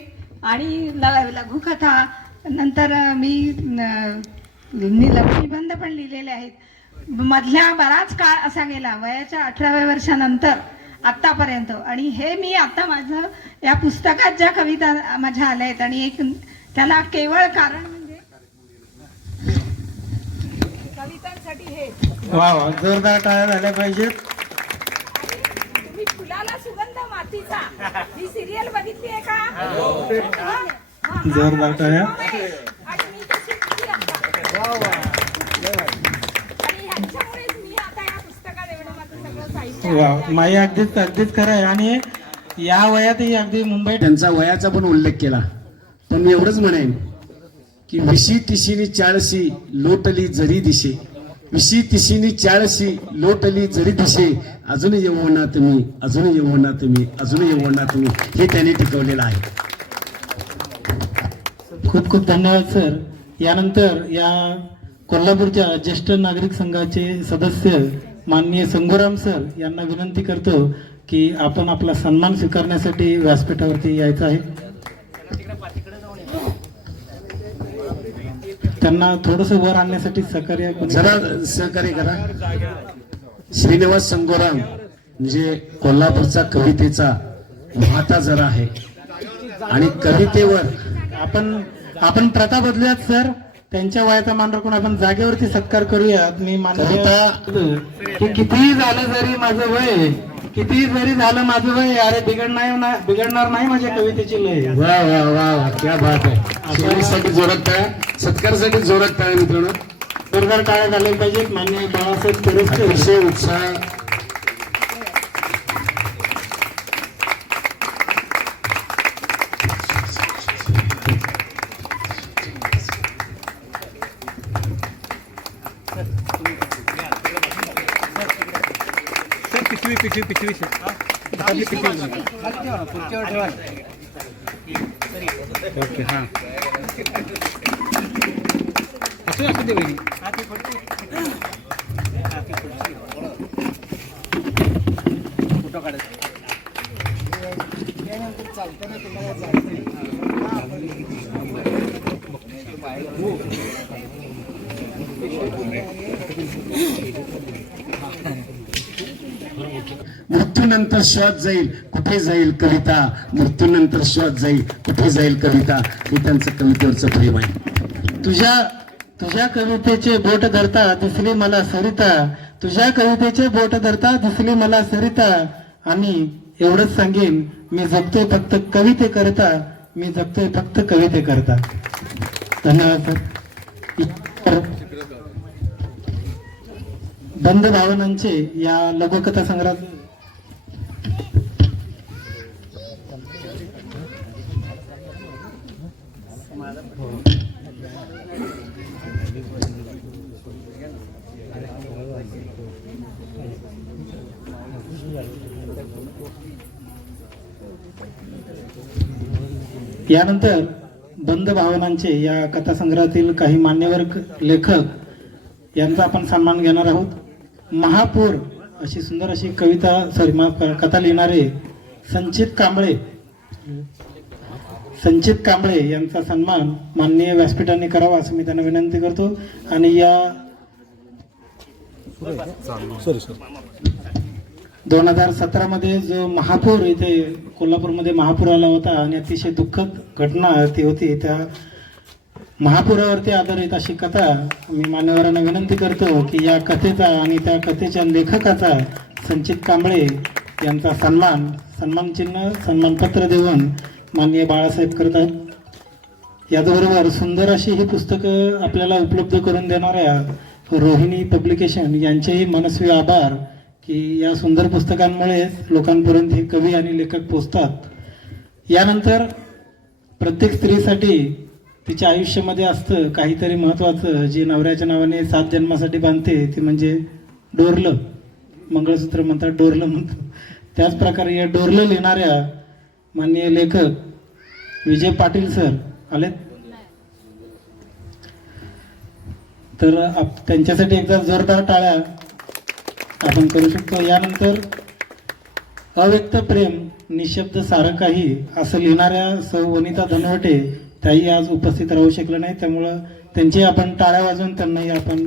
आणि लघुकथा, नंतर मी निबंध पण लिहिलेले आहेत. मधल्या बराच काळ असा गेला वयाच्या 18व्या वर्षानंतर आत्तापर्यंत. आणि हे मी आता माझं या पुस्तकात ज्या कविता माझ्या आल्या आहेत, आणि एक त्याला केवळ कारण म्हणजे कवितांसाठी हे वा वा, जोरदार टाळ्या झाल्या पाहिजेत. तुम्ही फुलाला सुगंध मातीचा ही सिरियल बघितली आहे का? जोरदार टाळ्या. आणि मी तशी किती आता. आणि ह्यांच्यामुळेच मी आता या पुस्तकात एवढं माझं सगळं साहित्य वा, माई अगदीच खरं आहे. आणि या वयातही अगदी मुंबई त्यांचा वयाचा पण उल्लेख केला. पण मी एवढंच म्हणेन की 20-30-40 लोटली जरी दिशे, 20-30-40 लोटली जरी दिशे, अजून यवना तुम्ही, अजून यवना तुम्ही, अजून यवना तुम्ही, हे त्यांनी टिकवलेलं आहे. खूप खूप धन्यवाद सर. यानंतर या कोल्हापूरच्या ज्येष्ठ नागरिक संघाचे सदस्य माननीय संगोराम सर यांना विनंती करतो की आपण आपला सन्मान स्वीकारण्यासाठी व्यासपीठावरती यायचं आहे. त्यांना थोडस वर आणण्यासाठी जरा सहकार्य करा. श्रीनिवास संगोराम म्हणजे कोल्हापूरचा कवितेचा महाता जरा आहे आणि कवितेवर आपण प्रथा बदलूयात सर. त्यांच्या वयाचा मान राखून आपण जागेवरती सत्कार करूयात. मी मानतो की कितीही झालं जरी माझं वय, कितीही जरी झालं माझं वय, अरे बिघडणार नाही माझ्या कवितेची लय. वा वा वा वा, क्या बात आहे. शिवणीसाठी जोरात टाळ्या, सत्कारासाठी जोरात टाळ्या मित्रांनो. जोरदार टाळ्या झाल्या पाहिजेत. माननीय बाळासाहेब तोरसकर अतिशय उत्साह. मृत्यूनंतर श्वास जाईल कुठे जाईल कविता, मृत्यूनंतर श्वास जाईल कुठे जाईल कविता, हे त्यांचं कवितेवरचं प्रेम आहे. तुझ्या कवितेचे बोट धरता दिसली मला सरिता, तुझ्या कवितेचे बोट धरता दिसली मला सरिता, आणि एवढंच सांगेन मी जगतोय फक्त कविते करता, मी जगतोय फक्त कविते करता. धन्यवाद सर. बंद भावनांचे या लघुकथा संग्रहात यानंतर बंद भावनांचे या कथासंग्रहातील काही मान्यवर लेखक यांचा आपण सन्मान घेणार आहोत. महापूर अशी सुंदर अशी कथा लिहिणारे संचित कांबळे यांचा सन्मान माननीय व्यासपीठाने करावा असं मी त्यांना विनंती करतो. आणि या 2017 मध्ये जो महापूर इथे कोल्हापूरमध्ये महापूर आला होता आणि अतिशय दुःखद घटना ती होती, त्या महापुरावरती आधारित अशी कथा मी मान्यवरांना विनंती करतो की या कथेचा आणि त्या कथेच्या लेखकाचा संचित कांबळे यांचा सन्मान चिन्ह सन्मानपत्र देऊन माननीय बाळासाहेब करतात. याचबरोबर सुंदर अशी ही पुस्तकं आपल्याला उपलब्ध करून देणाऱ्या रोहिणी पब्लिकेशन यांचेही मनस्वी आभार की या सुंदर पुस्तकांमुळे लोकांपर्यंत हे कवी आणि लेखक पोचतात। यानंतर प्रत्येक स्त्रीसाठी तिच्या आयुष्यामध्ये असतं काहीतरी महत्त्वाचं जे नवऱ्याच्या नावाने 7 जन्मासाठी बांधते, ती म्हणजे डोरलं, मंगळसूत्र म्हणतात, डोरलं म्हणतात। त्याचप्रकारे या डोरलं लिहिणाऱ्या माननीय लेखक विजय पाटील सर आलेत, तर त्यांच्यासाठी एकदा जोरदार टाळ्या आपण करू शकतो। यानंतर अव्यक्त प्रेम निशब्द सारं काही असं लिहिणाऱ्या सौ वनिता धनवटे त्याही आज उपस्थित राहू शकल्या नाही, त्यामुळं त्यांची आपण टाळ्या वाजवून त्यांनाही आपण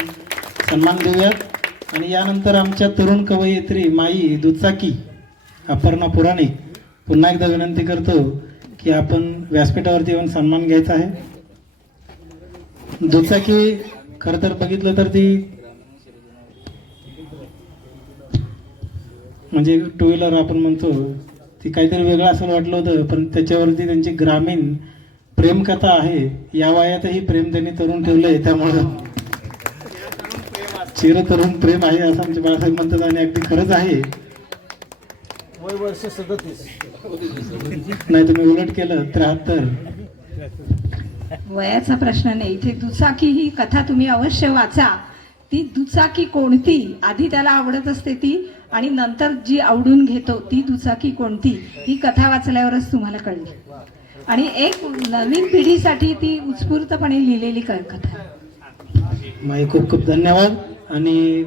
सन्मान देऊयात। आणि यानंतर आमच्या तरुण कवयित्री माई दुचाकी अपर्णा पुराणिक, पुन्हा एकदा विनंती करतो की आपण व्यासपीठावरती येऊन सन्मान घ्यायचा आहे। दुचाकी खरं तर बघितलं तर ती म्हणजे 2 व्हीलर आपण म्हणतो, ती काहीतरी वेगळं असं वाटलं होतं, पण त्याच्यावरती त्यांची ग्रामीण प्रेमकथा आहे। या वयातही प्रेम त्यांनी तरुण ठेवलंय, त्यामुळं चिरतरुण प्रेम आहे असं आमचे बाळासाहेब म्हणतात आणि अगदी खरंच आहे। वर्ष 37 नाही, तुम्ही उलट केलं 73। वयाचा प्रश्न नाही इथे। दुचाकी ही कथा तुम्ही अवश्य वाचा। ती दुचाकी कोणती, आधी त्याला आवडत असते ती, आणि नंतर जी आवडून घेतो ती दुचाकी कोणती, ही कथा वाचल्यावरच तुम्हाला कळेल। आणि एक नवीन पिढीसाठी ती उत्स्फूर्तपणे लिहिलेली कथा आहे। माई खूप खूप धन्यवाद। आणि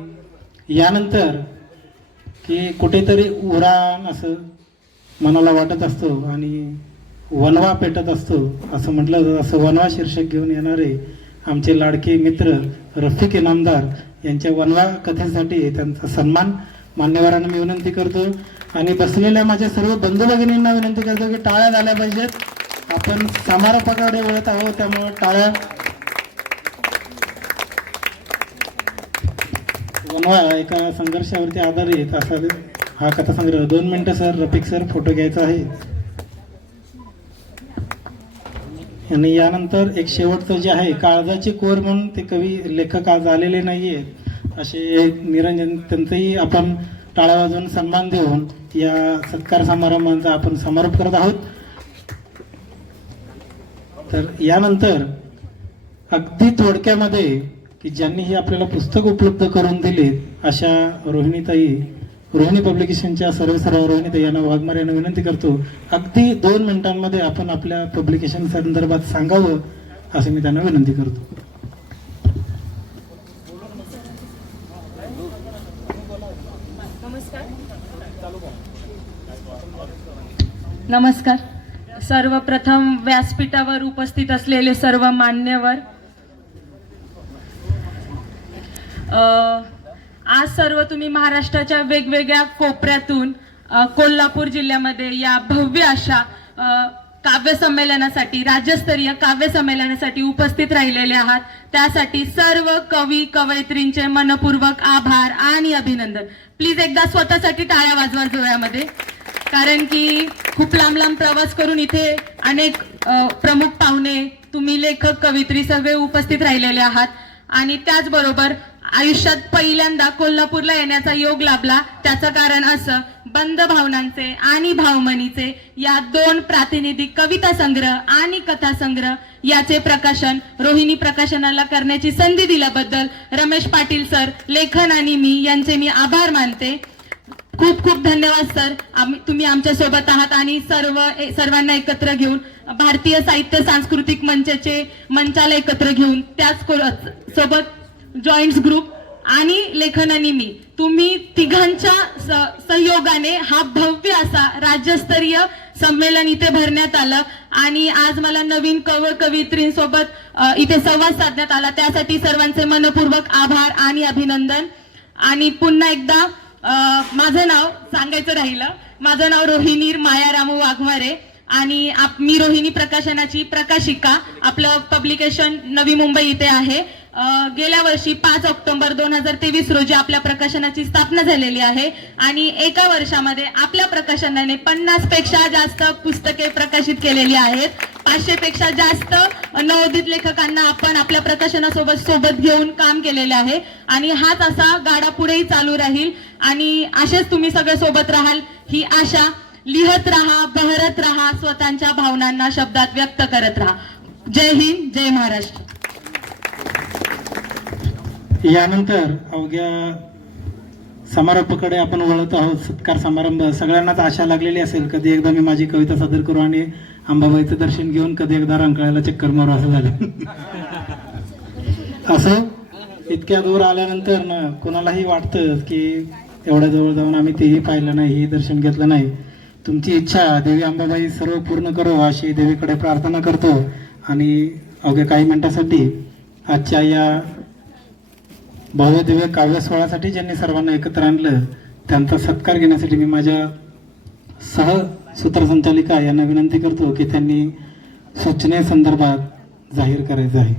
यानंतर की कुठेतरी उराण असं मनाला वाटत असतो आणि वनवा पेटत असतो असं म्हटलं जातं, असं वनवा शीर्षक घेऊन येणारे आमचे लाडके मित्र रफिक इनामदार यांच्या वनवा कथेसाठी त्यांचा सन्मान मान्यवरांना मी विनंती करतो। आणि बसलेल्या माझ्या सर्व बंधू भगिनींना विनंती करतो की टाळ्या झाल्या पाहिजेत। आपण समारोपाकडे वळत आहोत, त्यामुळे टाळ्या। वनवा एका संघर्षावरती आधारित असा हा कथासंग्रह। 2 मिनिटं सर, रफिक सर, फोटो घ्यायचा आहे। आणि यानंतर एक शेवटचं जे आहे काळजाची कोर म्हणून ते कवी लेखक आज आलेले नाहीयेत, असे निरंजन, त्यांचंही आपण टाळ्या वाजवून सन्मान देऊन या सत्कार समारंभाचा आपण समारोप करत आहोत। तर यानंतर अगदी थोडक्यामध्ये की ज्यांनी ही आपल्याला पुस्तक उपलब्ध करून दिली अशा रोहिणीताई, रोहिणी पब्लिकेशनच्या सर्व रोहिणीताई यांना वाघमारे यांना विनंती करतो अगदी 2 मिनिटांमध्ये आपण आपल्या पब्लिकेशन संदर्भात सांगावं असं मी त्यांना विनंती करतो। नमस्कार। सर्वप्रथम व्यासपीठावर उपस्थित असलेले सर्व मान्यवर, आज सर्व तुम्ही महाराष्ट्राच्या वेगवेगळ्या कोपऱ्यातून कोल्हापूर जिल्ह्यामध्ये या भव्य अशा काव्य संमेलनासाठी, राज्यस्तरीय काव्य संमेलनासाठी उपस्थित राहिलेले आहात। त्यासाठी सर्व कवी कवयित्रींचे मनपूर्वक आभार आणि अभिनंदन। प्लीज एकदा स्वतःसाठी टाळ्या वाजवा जोरामध्ये, कारण की खूप लांब लांब प्रवास करून इथे अनेक प्रमुख पाहुणे, तुम्ही लेखक कवयित्री सगळे उपस्थित राहिलेले आहात। आणि त्याचबरोबर आयुष्यात पहिल्यांदा कोल्हापूरला येण्याचा योग लाभला, त्याचं कारण असं बंद भावनांचे आणि भावमनीचे या 2 प्रातिनिधिक कविता संग्रह आणि कथा संग्रह याचे प्रकाशन रोहिणी प्रकाशनाला करण्याची संधी दिल्याबद्दल रमेश पाटील सर, लेखन आणि मी यांचे मी आभार मानते। खूप खूप धन्यवाद सर, तुम्ही आमच्या सोबत आहात आणि सर्वांना एकत्र घेऊन भारतीय साहित्य सांस्कृतिक मंचाला एकत्र घेऊन, त्याच सोबत जॉईंट्स ग्रुप आणि लेखन आणि मी, तुम्ही तिघांच्या सहयोगाने हा भव्य असा राज्यस्तरीय संमेलन इथे भरण्यात आलं। आणि आज मला नवीन कवयित्रींसोबत इथे संवाद साधण्यात आला, त्यासाठी सर्वांचे मनपूर्वक आभार आणि अभिनंदन। आणि पुन्हा एकदा माझं नाव सांगायचं राहिलं, माझं नाव रोहिणी मायारामू वाघमारे आणि मी रोहिणी प्रकाशनाची प्रकाशिका। आपलं पब्लिकेशन नवी मुंबई इथे आहे। गेल्या वर्षी 5 ऑक्टोबर 2023 रोजी आपल्या प्रकाशनाची स्थापना झालेली आहे आणि एका वर्षामध्ये आपल्या प्रकाशनाने 50 पेक्षा जास्त पुस्तके प्रकाशित केलेली आहेत। 500पेक्षा जास्त नवोदित लेखकांना आपण आपल्या प्रकाशनासोबत घेऊन काम केलेले आहे आणि हाच असा गाडा पुढेही चालू राहील आणि असेच तुम्ही सगळे सोबत राहाल ही आशा. लिहत राहा, बहरत राहा, स्वतःच्या भावनांना शब्दात व्यक्त करत राहा. जय हिंद, जय महाराष्ट्र. यानंतर अवघ्या समारोपाकडे आपण वळत आहोत. सत्कार समारंभ सगळ्यांनाच आशा लागलेली असेल कधी एकदा मी माझी कविता सादर करू आणि अंबाबाईचं दर्शन घेऊन कधी एकदा रंकाळ्याला चक्कर मारू असं झालं. असं इतक्या दूर आल्यानंतर ना कोणालाही वाटतं की एवढ्या जवळ जाऊन आम्ही तेही पाहिलं नाही, हे दर्शन घेतलं नाही. तुमची इच्छा देवी अंबाबाई सर्व पूर्ण करो अशी देवीकडे प्रार्थना करतो आणि अवघ्या काही मिनिटासाठी आजच्या या भव्य दिव्य काव्य सोहळ्यासाठी ज्यांनी सर्वांना एकत्र आणलं त्यांचा सत्कार घेण्यासाठी मी माझ्या सूत्रसंचालिका यांना विनंती करतो की त्यांनी सूचनेसंदर्भात जाहीर करायचं आहे.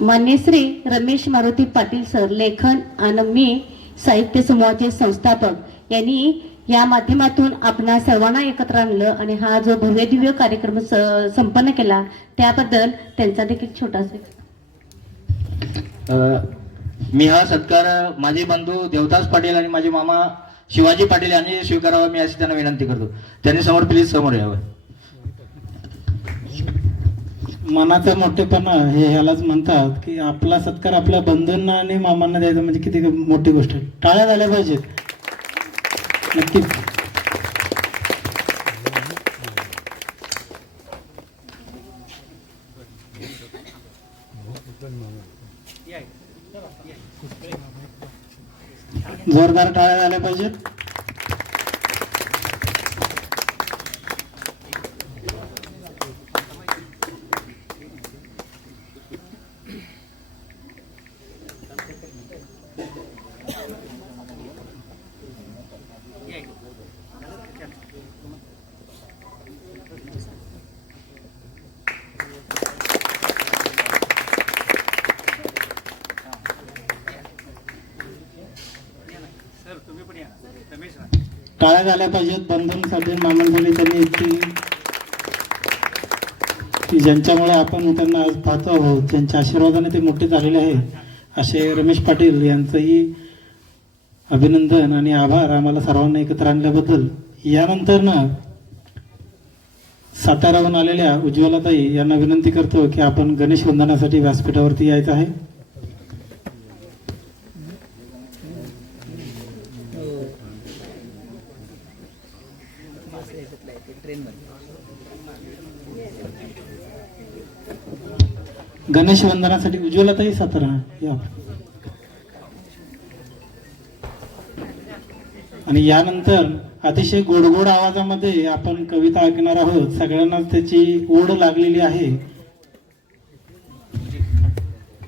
मान्य श्री रमेश मारुती पाटील सर, लेखन आणि मी साहित्य समूहाचे संस्थापक यांनी या माध्यमातून आपणा सर्वांना एकत्र आणलं आणि हा जो भव्य दिव्य कार्यक्रम संपन्न केला त्याबद्दल त्यांचा देखील छोटासा. मी हा सत्कार माझे बंधू देवदास पाटील आणि माझे मामा शिवाजी पाटील यांनी स्वीकारावा मी अशी त्यांना विनंती करतो. त्यांनी समोर प्लीज समोर यावं. मनाचा मोठेपणा हे ह्यालाच म्हणतात की आपला सत्कार आपल्या बंधूंना आणि मामांना द्यायचा म्हणजे किती मोठी गोष्ट आहे. टाळ्या झाल्या पाहिजेत नक्कीच. जोरदार टाळ्या झाल्या पाहिजेत. टाळ्या झाल्या पाहिजेत बंधूंसाठी, मामांसाठी. त्यांनी की ज्यांच्यामुळे आपण त्यांना आज पाहतो आहोत, ज्यांच्या आशीर्वादाने ते मोठे झालेले आहेत असे रमेश पाटील यांचंही अभिनंदन आणि आभार आम्हाला सर्वांना एकत्र आणल्याबद्दल. यानंतर ना साताऱ्याहून आलेल्या उज्ज्वलाताई यांना विनंती करतो की आपण गणेश वंदनासाठी व्यासपीठावरती यायचं आहे. गणेश वंदनासाठी उज्ज्वलाताई सातारा या. आणि यानंतर अतिशय गोडगोड आवाजामध्ये आपण कविता ऐकणार आहोत. सगळ्यांना त्याची ओढ लागलेली आहे.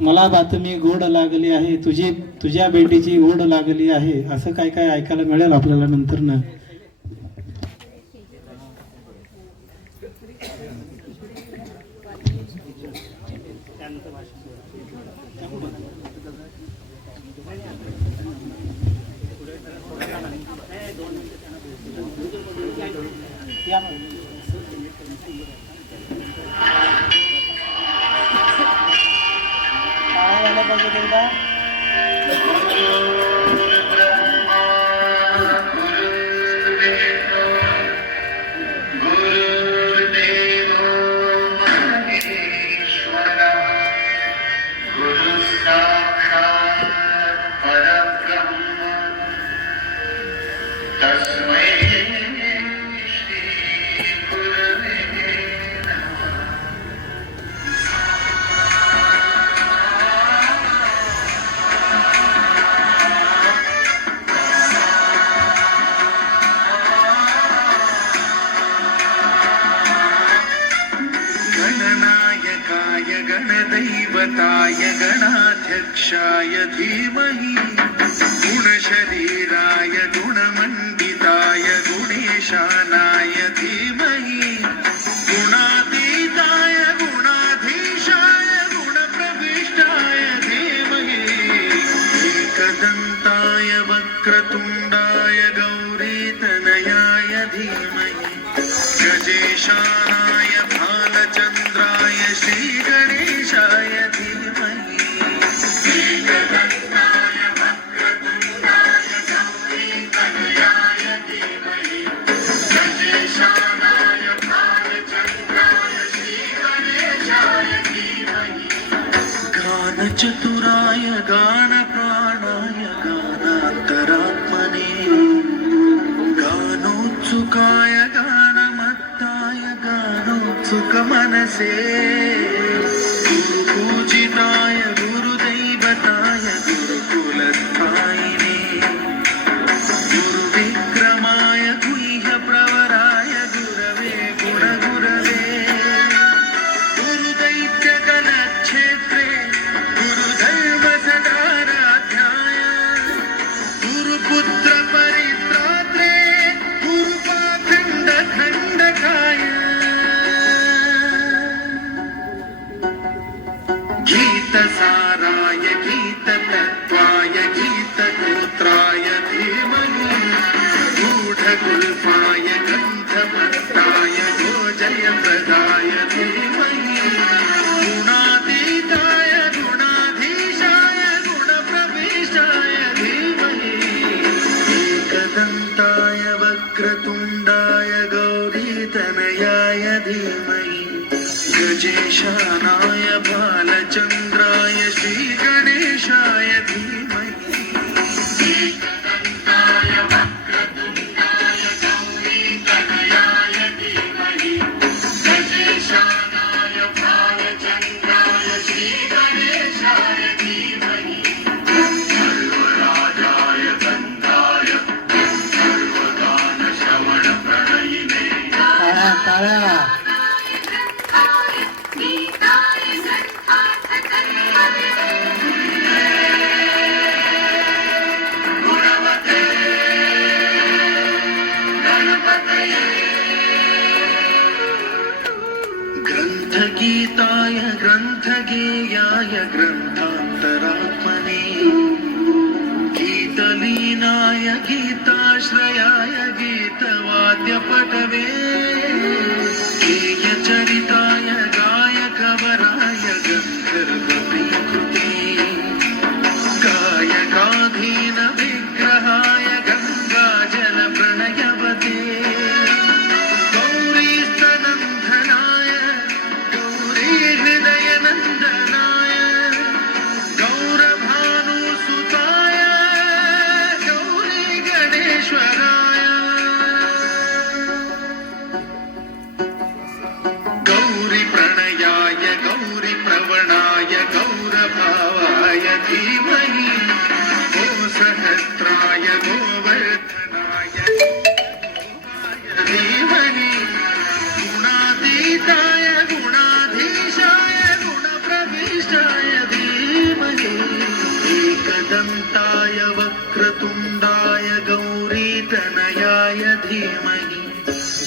मला बातमी गोड लागली आहे, तुझ्या भेटीची ओढ लागली आहे, असं काय काय ऐकायला मिळेल आपल्याला नंतर ना. गणदैवताय गणाध्यक्षाय धीमहि गुणशरीराय गुणमण्डिताय गुणेशानाय धीमहि गुणातीताय गुणाधीशाय गुणप्रविष्टाय धीमहि एकदन्ताय वक्रतुण्डाय गौरीतनयाय धीमहि गजेशानाय भालचन्द्राय श्रीगणेशाय धीमहि एकदन्ताय वक्रतुण्डाय गौरीतनयाय धीमहि गजेशानाय भालचन्द्राय श्रीगणेशाय धीमहि गानचतुराय गानप्राणाय गानान्तरात्मने गानोत्सुकाय गानमत्ताय गानोत्सुकमनसे गुरुपूजिताय गुरुदैवताय गुरुकुलस्थायिने गुरुविक्रमाय गुह्यप्रवराय गुरवे गुणगुरवे गुरुदैत्यगणक्षेत्रे गुरुदैवसदाराध्याय गुरुपुत्रपरित्रात्रे गुरुपाखण्डखण्डकाय गीतसाराय गीततत्त्वाय गीतगोत्राय धीमहि गूढगुल्फाय गन्धमत्ताय गोजयप्रदाय धीमहि गुणातीताय गुणाधीशाय गुणप्रविष्टाय धीमहि एकदन्ताय वक्रतुण्डाय गौरीतनयाय धीमहि गजेशानाय बालचन्द्राय श्रीगणेशाय धीमहि एकदन्ताय वक्रतुण्डाय गौरीतनयाय धीमहि गजेशानाय बालचन्द्राय श्रीगणेशाय धीमहि सर्वराजाय गन्धाय सर्वगानश्रवणप्रणयिने ग्रन्थगीताय ग्रन्थगेयाय ग्रन्थान्तरात्मने गीतलीनाय गीताश्रयाय गीतवाद्यपटवे गेयचरिताय गायकवराय गन्धर्वप्रियकृते गायकाधीन विग्रहाय गङ्गाजलप्रणयवते गौरीस्तनन्दनाय गौरीहृदयनन्दनाय गौरभानुसुताय गौरीगणेश्वराय गौरीप्रणयाय गौरीप्रवणाय गौरभावाय धीमहि गोसहस्राय गोवर्धनाय धीमहि गुणातीताय गुणाधीशाय गुणप्रविष्टाय धीमहि एकदन्ताय वक्रतुण्डाय गौरीतनयाय धीमहि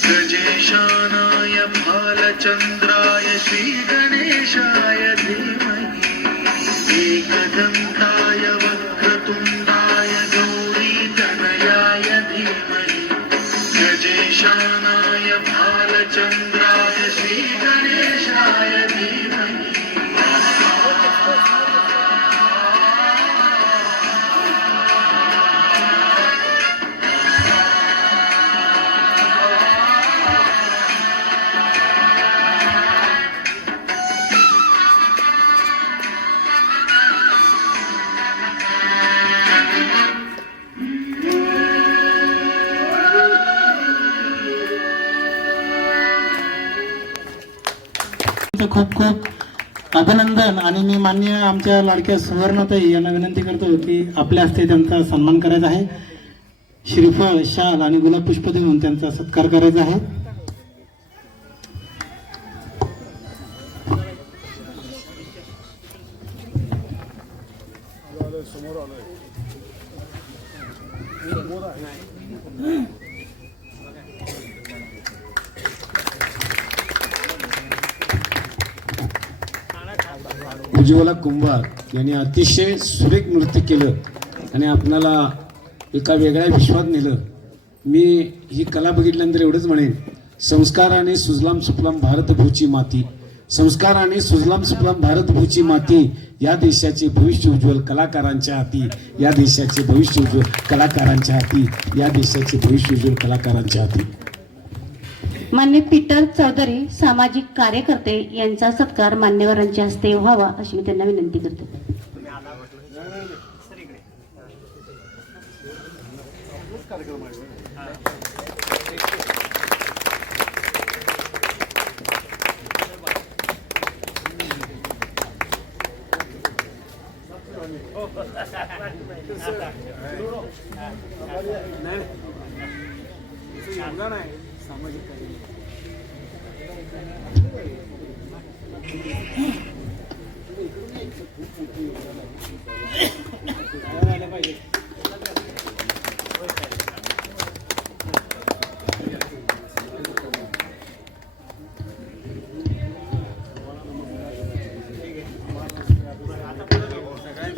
गजेशानाय भालचन्द्राय श्रीगणेशाय धीमहि एकदन्ताय वक्रतुण्डाय गौरीतनयाय धीमहि गजेशानाय भालचन्द्राय श्रीगणेशाय धीमहि खूप खूप अभिनंदन. आणि मी माननीय आमच्या लाडक्या सुवर्णाताई यांना विनंती करतो की आपल्या हस्ते त्यांचा सन्मान करायचा आहे. श्रीफळ, शाल आणि गुलाब पुष्प देऊन त्यांचा सत्कार करायचा आहे. उज्ज्वला कुंभार यांनी अतिशय सुरेख नृत्य केलं आणि आपणाला एका वेगळ्या विश्वात नेलं. मी ही कला बघितल्यानंतर एवढंच म्हणेन संस्काराने सुजलाम सुफलाम भारत भूची माती, संस्काराने सुजलाम सुफलाम भारत भूची माती, या देशाचे भविष्य उज्ज्वल कलाकारांच्या हाती, या देशाचे भविष्य उज्ज्वल कलाकारांच्या हाती, या देशाचे भविष्य उज्ज्वल कलाकारांच्या हाती. मान्य पीटर चौधरी सामाजिक कार्यकर्ते यांचा सत्कार मान्यवरांच्या हस्ते व्हावा अशी मी त्यांना विनंती करते.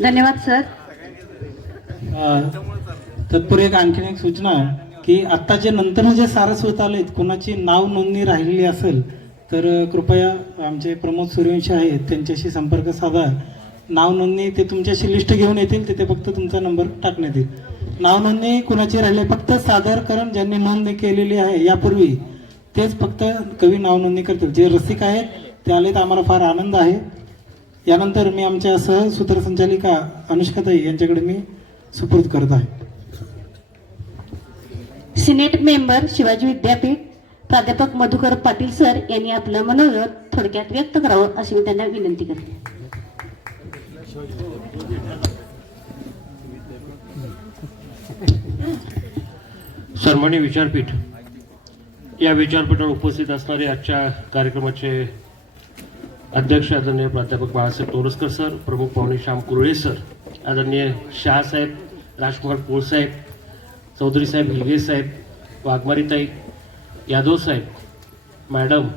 धन्यवाद सर. तत्पूर्वी आणखीन एक सूचना की आत्ता जे नंतर जे सारस्वत आलेत, कोणाची नाव नोंदणी राहिलेली असेल तर कृपया आमचे प्रमोद सूर्यवंशी आहेत त्यांच्याशी संपर्क साधा. नाव नोंदणी ते तुमच्याशी लिस्ट घेऊन येतील, तिथे फक्त तुमचा नंबर टाकण्यात येईल. नाव नोंदणी कुणाची राहिली, फक्त सादरकरण ज्यांनी नोंदणी केलेली आहे यापूर्वी तेच फक्त कवी नाव नोंदणी करतील. जे रसिक आहेत ते आले तर आम्हाला फार आनंद आहे. यानंतर मी आमच्या सूत्रसंचालिका अनुष्काताई यांच्याकडे मी सुपूर्द करत आहे. सिनेट मेंबर शिवाजी विद्यापीठ प्राध्यापक मधुकर पाटील सर यांनी आपलं मनोगत थोडक्यात व्यक्त करावं अशी मी त्यांना विनंती करते. सन्मानी विचारपीठ, या विचारपीठावर उपस्थित असणारे आजच्या कार्यक्रमाचे अध्यक्ष आदरणीय प्राध्यापक बाळासाहेब तोरसकर सर, प्रमुख पाहुणे श्याम कुरळे सर, आदरणीय शहासाहेब, राजकुमार पोळसाहेब, चौधरी साहेब, हिलगे साहेब, वाघमारीताई, यादव साहेब, मॅडम,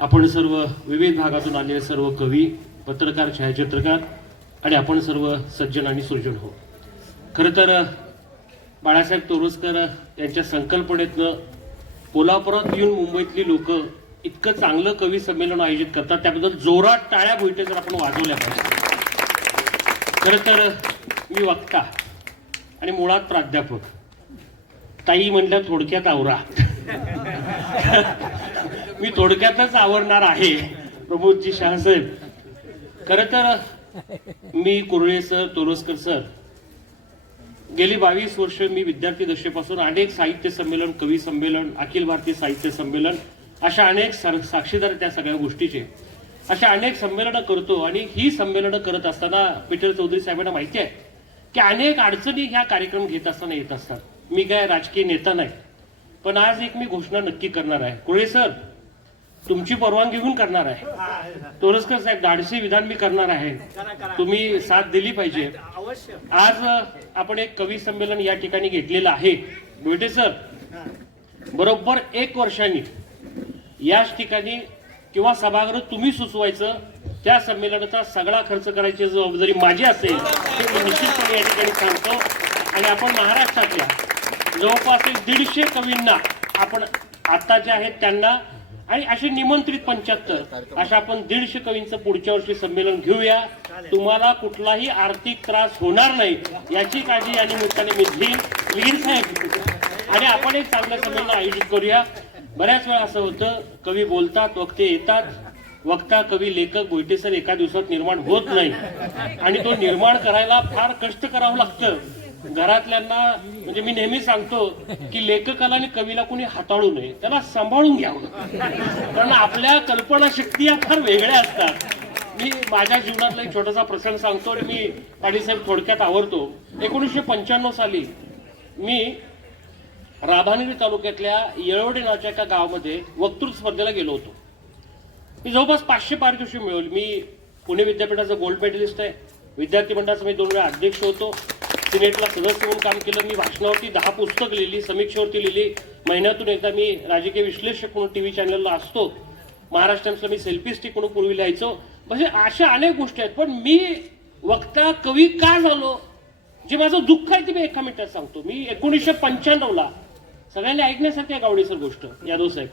आपण सर्व विविध भागातून आलेले सर्व कवी, पत्रकार, छायाचित्रकार आणि आपण सर्व सज्जन आणि सृजन हो. खरं तर बाळासाहेब तोरसकर यांच्या संकल्पनेतनं कोल्हापुरात येऊन मुंबईतली लोक इतकं चांगलं कवी संमेलन आयोजित करतात, त्याबद्दल जोरात टाळ्या भुईटे जर आपण वाजवल्या पाहिजे. खरं तर मी वक्ता आणि मुळात प्राध्यापक. ताई म्हणल्या थोडक्यात आवरा. मी थोडक्यातच आवरणार आहे. प्रमोदजी शहासाहेब, खरं तर मी कुरळे सर, तोरसकर सर, गेली 22 वर्ष मी विद्यार्थी दशेपासून अनेक साहित्य संमेलन, कवी संमेलन, अखिल भारतीय साहित्य संमेलन अशा अनेक साक्षीदार त्या सगळ्या गोष्टीचे अशा अनेक संमेलनं करतो. आणि ही संमेलनं करत असताना पीटर चौधरी साहेबांना माहिती आहे की अनेक अडचणी ह्या कार्यक्रम घेत असताना येत असतात. मी काय राजकीय नेता नाही, पण आज एक मी घोषणा नक्की करणार आहे. कुरळे सर, तुमची परवानगी घेऊन करणार आहे. तोरसकर साहेब, धाडसी विधान मी करणार आहे, तुम्ही साथ दिली पाहिजे. आज आपण एक कवी संमेलन या ठिकाणी घेतलेलं आहे. भुईटे सर, बरोबर 1 वर्षांनी याच ठिकाणी किंवा सभागृह तुम्ही सुचवायचं, त्या संमेलनाचा सगळा खर्च करायची जबाबदारी माझी असेल हे मी निश्चितपणे या ठिकाणी सांगतो. आणि आपण महाराष्ट्रातल्या जवळपास 150 कवींना आपण आता जे आहेत त्यांना आणि असे निमंत्रित 75 अशा आपण 150 कवींचं पुढच्या वर्षी संमेलन घेऊया. तुम्हाला कुठलाही आर्थिक त्रास होणार नाही याची काळजी या निमित्ताने मी घेईन. वीर साहेब, आणि आपण एक चांगलं संमेलन आयोजित करूया. बऱ्याच वेळा असं होतं, कवी बोलतात, वक्ते येतात, वक्ता, कवी, लेखक, भुईटे सर एका दिवसात निर्माण होत नाही आणि तो निर्माण करायला फार कष्ट करावं लागतं. घरातल्यांना म्हणजे मी नेहमी सांगतो की लेखकाला आणि कवीला कोणी हाताळू नये, त्याला सांभाळून घ्यावं, कारण आपल्या कल्पनाशक्ती या फार वेगळ्या असतात. मी माझ्या जीवनातला एक छोटासा प्रसंग सांगतो आणि मी पाटील साहेब थोडक्यात आवरतो. 1995 साली मी राधानगरी तालुक्यातल्या येळवडे नावाच्या एका गावामध्ये वक्तृत्व स्पर्धेला गेलो होतो. मी जवळपास 500 पारितोषिक मिळवली. मी पुणे विद्यापीठाचं गोल्ड मेडलिस्ट आहे. विद्यार्थी मंडळाचा मी 2 वेळा अध्यक्ष होतो. सिनेटला सदस्य म्हणून काम केलं. मी भाषणावरती 10 पुस्तक लिहिली, समीक्षेवरती लिहिली. महिन्यातून एकदा मी राजकीय विश्लेषक म्हणून TV चॅनलला असतो. महाराष्ट्र टाइम्सला मी सेल्फी स्टिक म्हणून पूर्वी लिहायचो. म्हणजे अशा अनेक गोष्टी आहेत. पण मी वक्ता, कवी का झालो, जे माझं दुःख आहे ते मी एका मिनिटात सांगतो. मी 1995ला, सगळ्यांनी ऐकण्यासारखी आहे गावडेसर गोष्ट, यादव साहेब,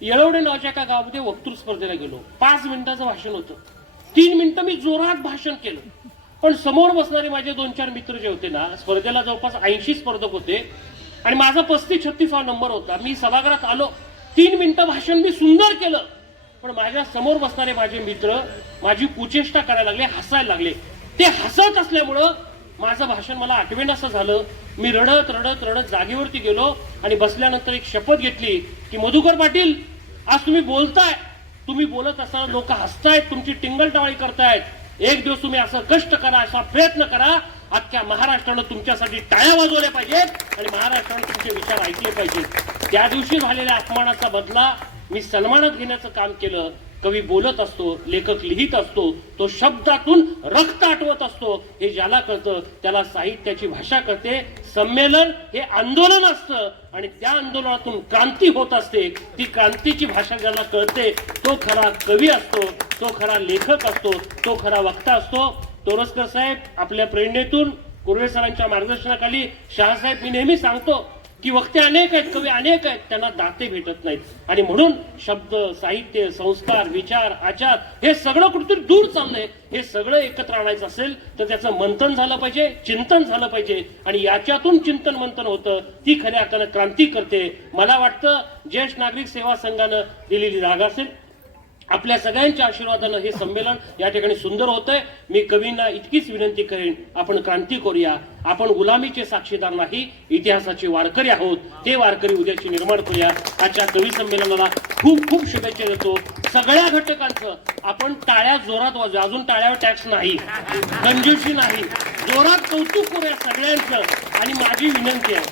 येळवडे नावाच्या एका गावामध्ये वक्तृत्व स्पर्धेला गेलो. 5 मिनिटाचं भाषण होतं. 3 मिनिटं मी जोरात भाषण केलं. पण समोर बसणारे माझे 2-4 मित्र जे होते ना, स्पर्धेला जवळपास 80 स्पर्धक होते आणि माझा 35-36 नंबर होता. मी सभागृहात आलो. 3 मिनिटं भाषण मी सुंदर केलं, पण माझ्या समोर बसणारे माझे मित्र माझी कुचेष्टा करायला लागले, हसायला लागले. ते हसत असल्यामुळं माझं भाषण मला आठवेन असं झालं. मी रडत रडत रडत जागेवरती गेलो आणि बसल्यानंतर एक शपथ घेतली की मधुकर पाटील, आज तुम्ही बोलताय, तुम्ही बोलत असताना लोक हसतायत, तुमची टिंगलटावाळी करतायत. एक दिवस तुम्ही असं कष्ट करा, असा प्रयत्न करा, अख्ख्या महाराष्ट्रानं तुमच्यासाठी टाळ्या वाजवल्या पाहिजेत आणि महाराष्ट्रानं तुमचे विचार ऐकले पाहिजेत. त्या दिवशी झालेल्या अपमानाचा बदला मी सन्मानात घेण्याचं काम केलं. कवी बोलत असतो, लेखक लिहित असतो, तो शब्दातून रक्त आटवत असतो. हे ज्याला कळतं त्याला साहित्याची भाषा कळते. संमेलन हे आंदोलन असतं आणि त्या आंदोलनातून क्रांती होत असते. ती क्रांतीची भाषा ज्याला कळते तो खरा कवी असतो, तो खरा लेखक असतो, तो खरा वक्ता असतो. तोरसकर साहेब आपल्या प्रेरणेतून, कुर्वे सरांच्या मार्गदर्शनाखाली, शहासाहेब, मी नेहमी सांगतो की वक्ते अनेक आहेत, कवी अनेक आहेत, त्यांना दाते भेटत नाहीत. आणि म्हणून शब्द, साहित्य, संस्कार, विचार, आचार हे सगळं कुठेतरी दूर चाललंय. हे सगळं एकत्र आणायचं असेल तर त्याचं मंथन झालं पाहिजे, चिंतन झालं पाहिजे आणि याच्यातून चिंतन मंथन होतं. ती खऱ्या अर्थानं क्रांती करते. मला वाटतं ज्येष्ठ नागरिक सेवा संघानं दिलेली जागा असेल, आपल्या सगळ्यांच्या आशीर्वादानं हे संमेलन या ठिकाणी सुंदर होतंय. मी कवींना इतकीच विनंती करेन, आपण क्रांती करूया. आपण गुलामीचे साक्षीदार नाही, इतिहासाचे वारकरी आहोत. ते वारकरी उद्याची निर्माण करूया. आजच्या कवी संमेलनाला खूप खूप शुभेच्छा देतो सगळ्या घटकांचं. आपण टाळ्या जोरात वाजवूया. अजून टाळ्यावर टॅक्स नाही, कंजूसी नाही, जोरात कौतुक करूया सगळ्यांचं. आणि माझी विनंती आहे,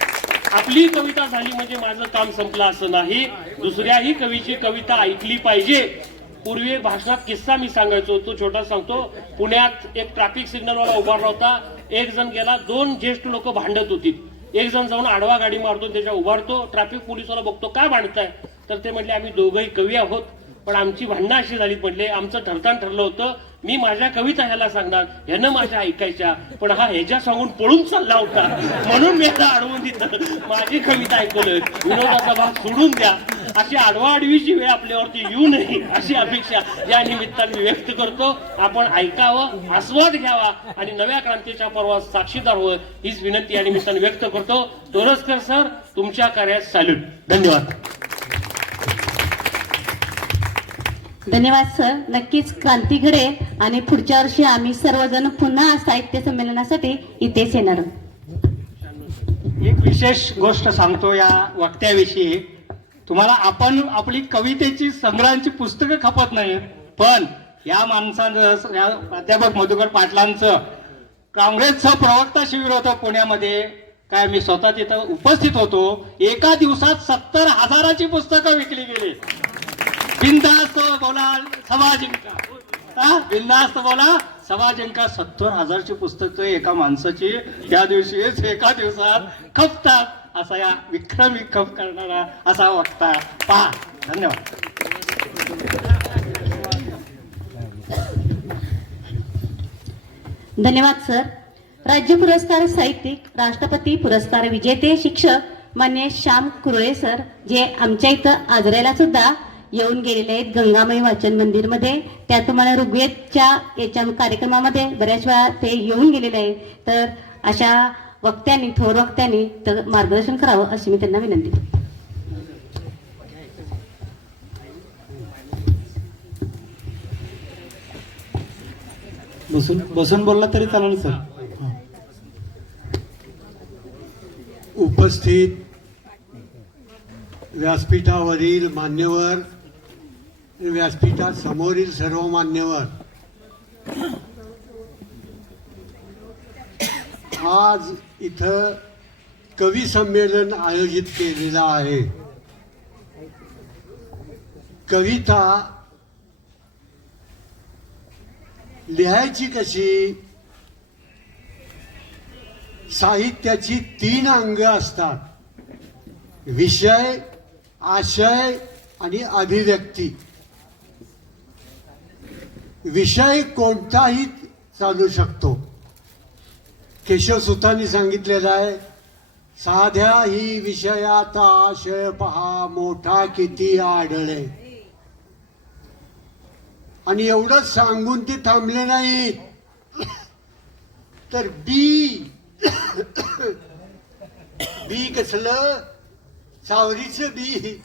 आपली कविता झाली म्हणजे माझं काम संपलं असं नाही. दुसऱ्याही कवीची कविता ऐकली पाहिजे. पूर्वी एक भाषणात किस्सा मी सांगायचो, तो छोटा सांगतो. पुण्यात एक ट्रॅफिक सिग्नलवाला उभारला होता. एक जण गेला, 2 ज्येष्ठ लोक भांडत होती. एक जण जाऊन आडवा गाडी मारतो, त्याच्या उभारतो. ट्रॅफिक पोलिसवाला बघतो, काय भांडताय? तर ते म्हटले, आम्ही दोघंही कवी आहोत, पण आमची भांडणं अशी झाली. म्हटले, आमचं ठरलं होतं, मी माझ्या कविता ह्याला सांगणार, ह्यानं माझ्या ऐकायच्या, पण हा ह्याच्या सांगून पळून चालला होता, म्हणून मी ह्याला अडवून दिलं. माझी कविता ऐकलं, विनोदाचा भाग सोडून द्या. अशी आडवाआडवीची वेळ आपल्यावरती येऊ नये अशी अपेक्षा या निमित्ताने व्यक्त करतो. आपण ऐकावं, आस्वाद घ्यावा आणि नव्या क्रांतीच्या पर्वात साक्षीदार व्हावं हीच विनंती या निमित्ताने व्यक्त करतो. तोरसकर सर, तुमच्या कार्यात सॅल्यूट. धन्यवाद. धन्यवाद सर. नक्कीच क्रांती घडेल आणि पुढच्या वर्षी आम्ही सर्वजण पुन्हा साहित्य संमेलनासाठी इथेच येणार. एक विशेष गोष्ट सांगतो या वक्त्याविषयी. तुम्हाला आपण आपली कवितेची संग्रहांची पुस्तकं खपत नाहीत, पण या माणसानं, या प्राध्यापक मधुकर पाटलांचं काँग्रेसचं प्रवक्ता शिबिर होतं पुण्यामध्ये. काय मी स्वतः तिथं उपस्थित होतो. एका दिवसात 70,000ची पुस्तकं विकली गेली. बिनधास्त बोला सभा जिंका, बिनधास्त बोला सभा जिंका. 70,000ची पुस्तकं एका माणसाची त्या दिवशीच एका दिवसात खपतात. असा या विक्रमी खप करणारा असा वक्ता पहा. धन्यवाद. धन्यवाद सर. राज्य पुरस्कार साहित्यिक, राष्ट्रपती पुरस्कार विजेते शिक्षक मान्य श्याम कुरळे सर, जे आमच्या इथं आजऱ्याला सुद्धा येऊन गेलेले आहेत गंगामय वाचन मंदिरमध्ये. त्याप्रमाणे ऋग्वेदच्या याच्या कार्यक्रमामध्ये बऱ्याच वेळा ते येऊन गेलेले आहेत. तर अशा वक्त्यांनी, थोर वक्त्यांनी तर मार्गदर्शन करावं अशी मी त्यांना विनंती करते. बसून बोलला तरी चालेल सर. उपस्थित व्यासपीठावरील मान्यवर, व्यासपीठासमोरील सर्व मान्यवर, आज इथं कवी संमेलन आयोजित केलेलं आहे. कविता लिहायची कशी? साहित्याची 3 अंग असतात: विषय, आशय आणि अभिव्यक्ती. विषय कोणताही चालू शकतो. केशवसुतांनी सांगितलेलं आहे, साध्याही विषयाचा आशय पहा मोठा किती आढळे. आणि एवढंच सांगून ते थांबले नाही, तर बी कसलं, सावरीचं बी,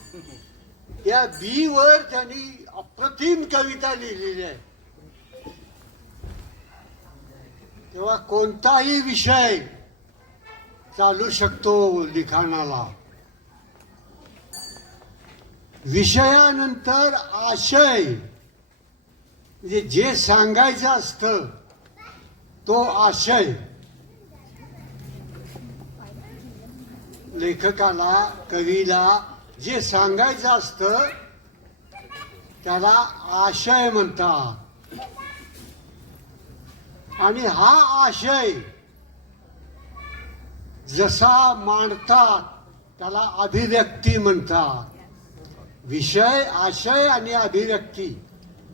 या बी वर त्यांनी अप्रतिम कविता लिहिलेली आहे. तेव्हा कोणताही विषय चालू शकतो लिखाणाला. विषयानंतर आशय, म्हणजे जे सांगायचं असतं तो आशय. लेखकाला, कवीला जे सांगायचं असतं त्याला आशय म्हणतात. आणि हा आशय जसा मांडतात त्याला अभिव्यक्ती म्हणतात. विषय, आशय आणि अभिव्यक्ती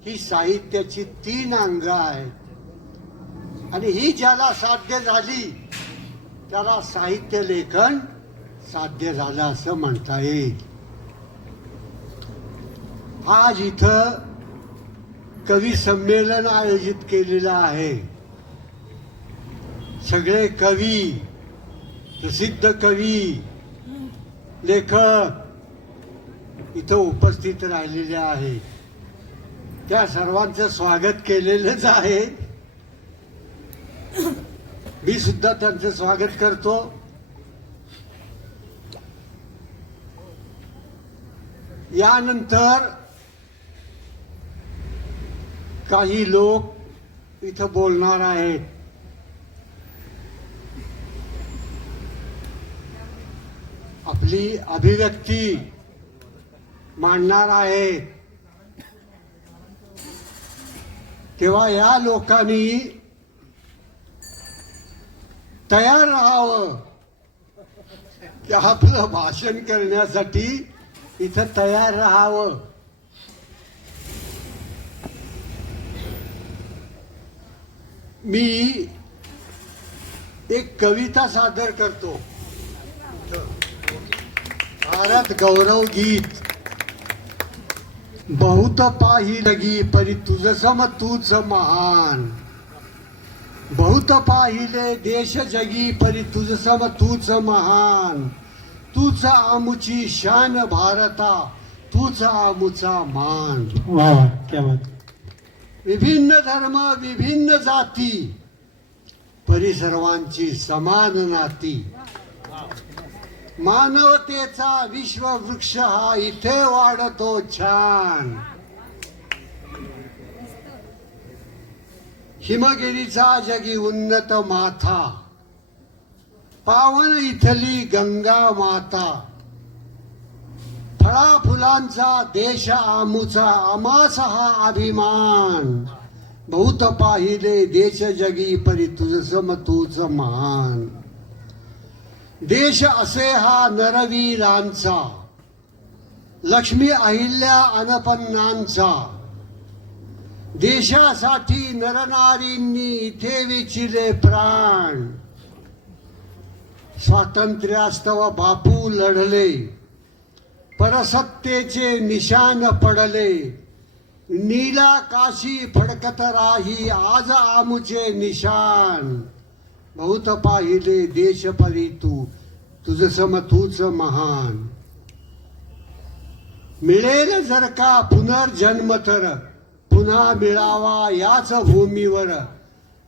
ही साहित्याची 3 अंग आहेत. आणि ही ज्याला साध्य झाली त्याला साहित्य लेखन साध्य झालं असं म्हणता येईल. आज इथं कवी संमेलन आयोजित केलेलं आहे. सगळे कवी, प्रसिद्ध कवी, लेखक इथं उपस्थित राहिलेले आहेत. त्या सर्वांचं स्वागत केलेलंच आहे. मी सुद्धा त्यांचं स्वागत करतो. यानंतर काही लोक इथं बोलणार आहेत. आपली अभिव्यक्ती मांडणार आहेत. तेव्हा या लोकांनी तयार राहावं की आपलं भाषण करण्यासाठी इथं तयार राहावं. मी एक कविता सादर करतो. भारत गौरव गीत. बहुत पाहिलगी परी तुझ सम तूच महान. बहुत पाहिले देश जगी परी तुझ सम तूच महान. तूच आमुची शान भारता, तूच आमुचा मान. वाह वाह, क्या बात. विभिन्न धर्म, विभिन्न जाती, परी सर्वांची समान नाती. मानवतेचा विश्ववृक्ष हा इथे वाढतो छान. हिमगिरीचा जगी उन्नत माथा, पावन इथली गंगा माता. फळा फुलांचा देश आमुचा, आमास हा अभिमान. बहुत पाहिले देश जगी परी तुझ सम तूच महान. देश असे हा नरवीरांचा, लक्ष्मी अहिल्या अनपन्नांचा. देशासाठी नरनारींनी इथे विचिले प्राण. स्वातंत्र्यास्तव बापू लढले, परसत्तेचे निशान पडले. नीला काशी फडकत राही आज आमुचे निशान. बहुत पाहिले देश परी तू, तुझ सम तूच महान. मिळेल जर का पुनर्जन्म तर पुन्हा मिळावा याच भूमीवर.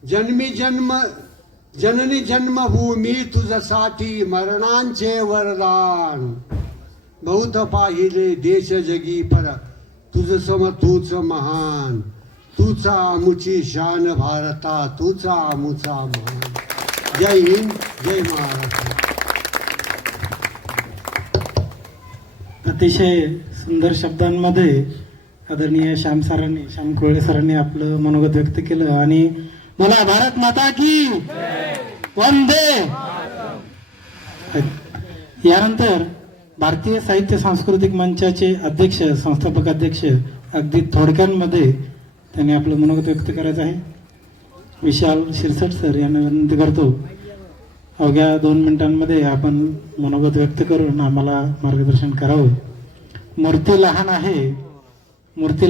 जन्मी जन्म जननी जन्मभूमी तुझसाठी मरणांचे वरदान. बहुत पाहिले देश जगी पर तुझ सम तूच महान. तूचा आमुची शान भारता, तूचा आमुचा मान. जय हिंद, जय महाराष्ट्र. अतिशय सुंदर शब्दांमध्ये आदरणीय श्याम कोळे सरांनी आपलं मनोगत व्यक्त केलं. आणि मला भारत माता की वंदे. यानंतर भारतीय साहित्य सांस्कृतिक मंचाचे अध्यक्ष, संस्थापक अध्यक्ष, अगदी थोडक्यांमध्ये त्यांनी आपलं मनोगत व्यक्त करायचं आहे. विशाल शिरसट सर यांना विनंती करतो अवघ्या 2 मिनिटांमध्ये आपण मनोगत व्यक्त करून आम्हाला मार्गदर्शन करावं. मूर्ती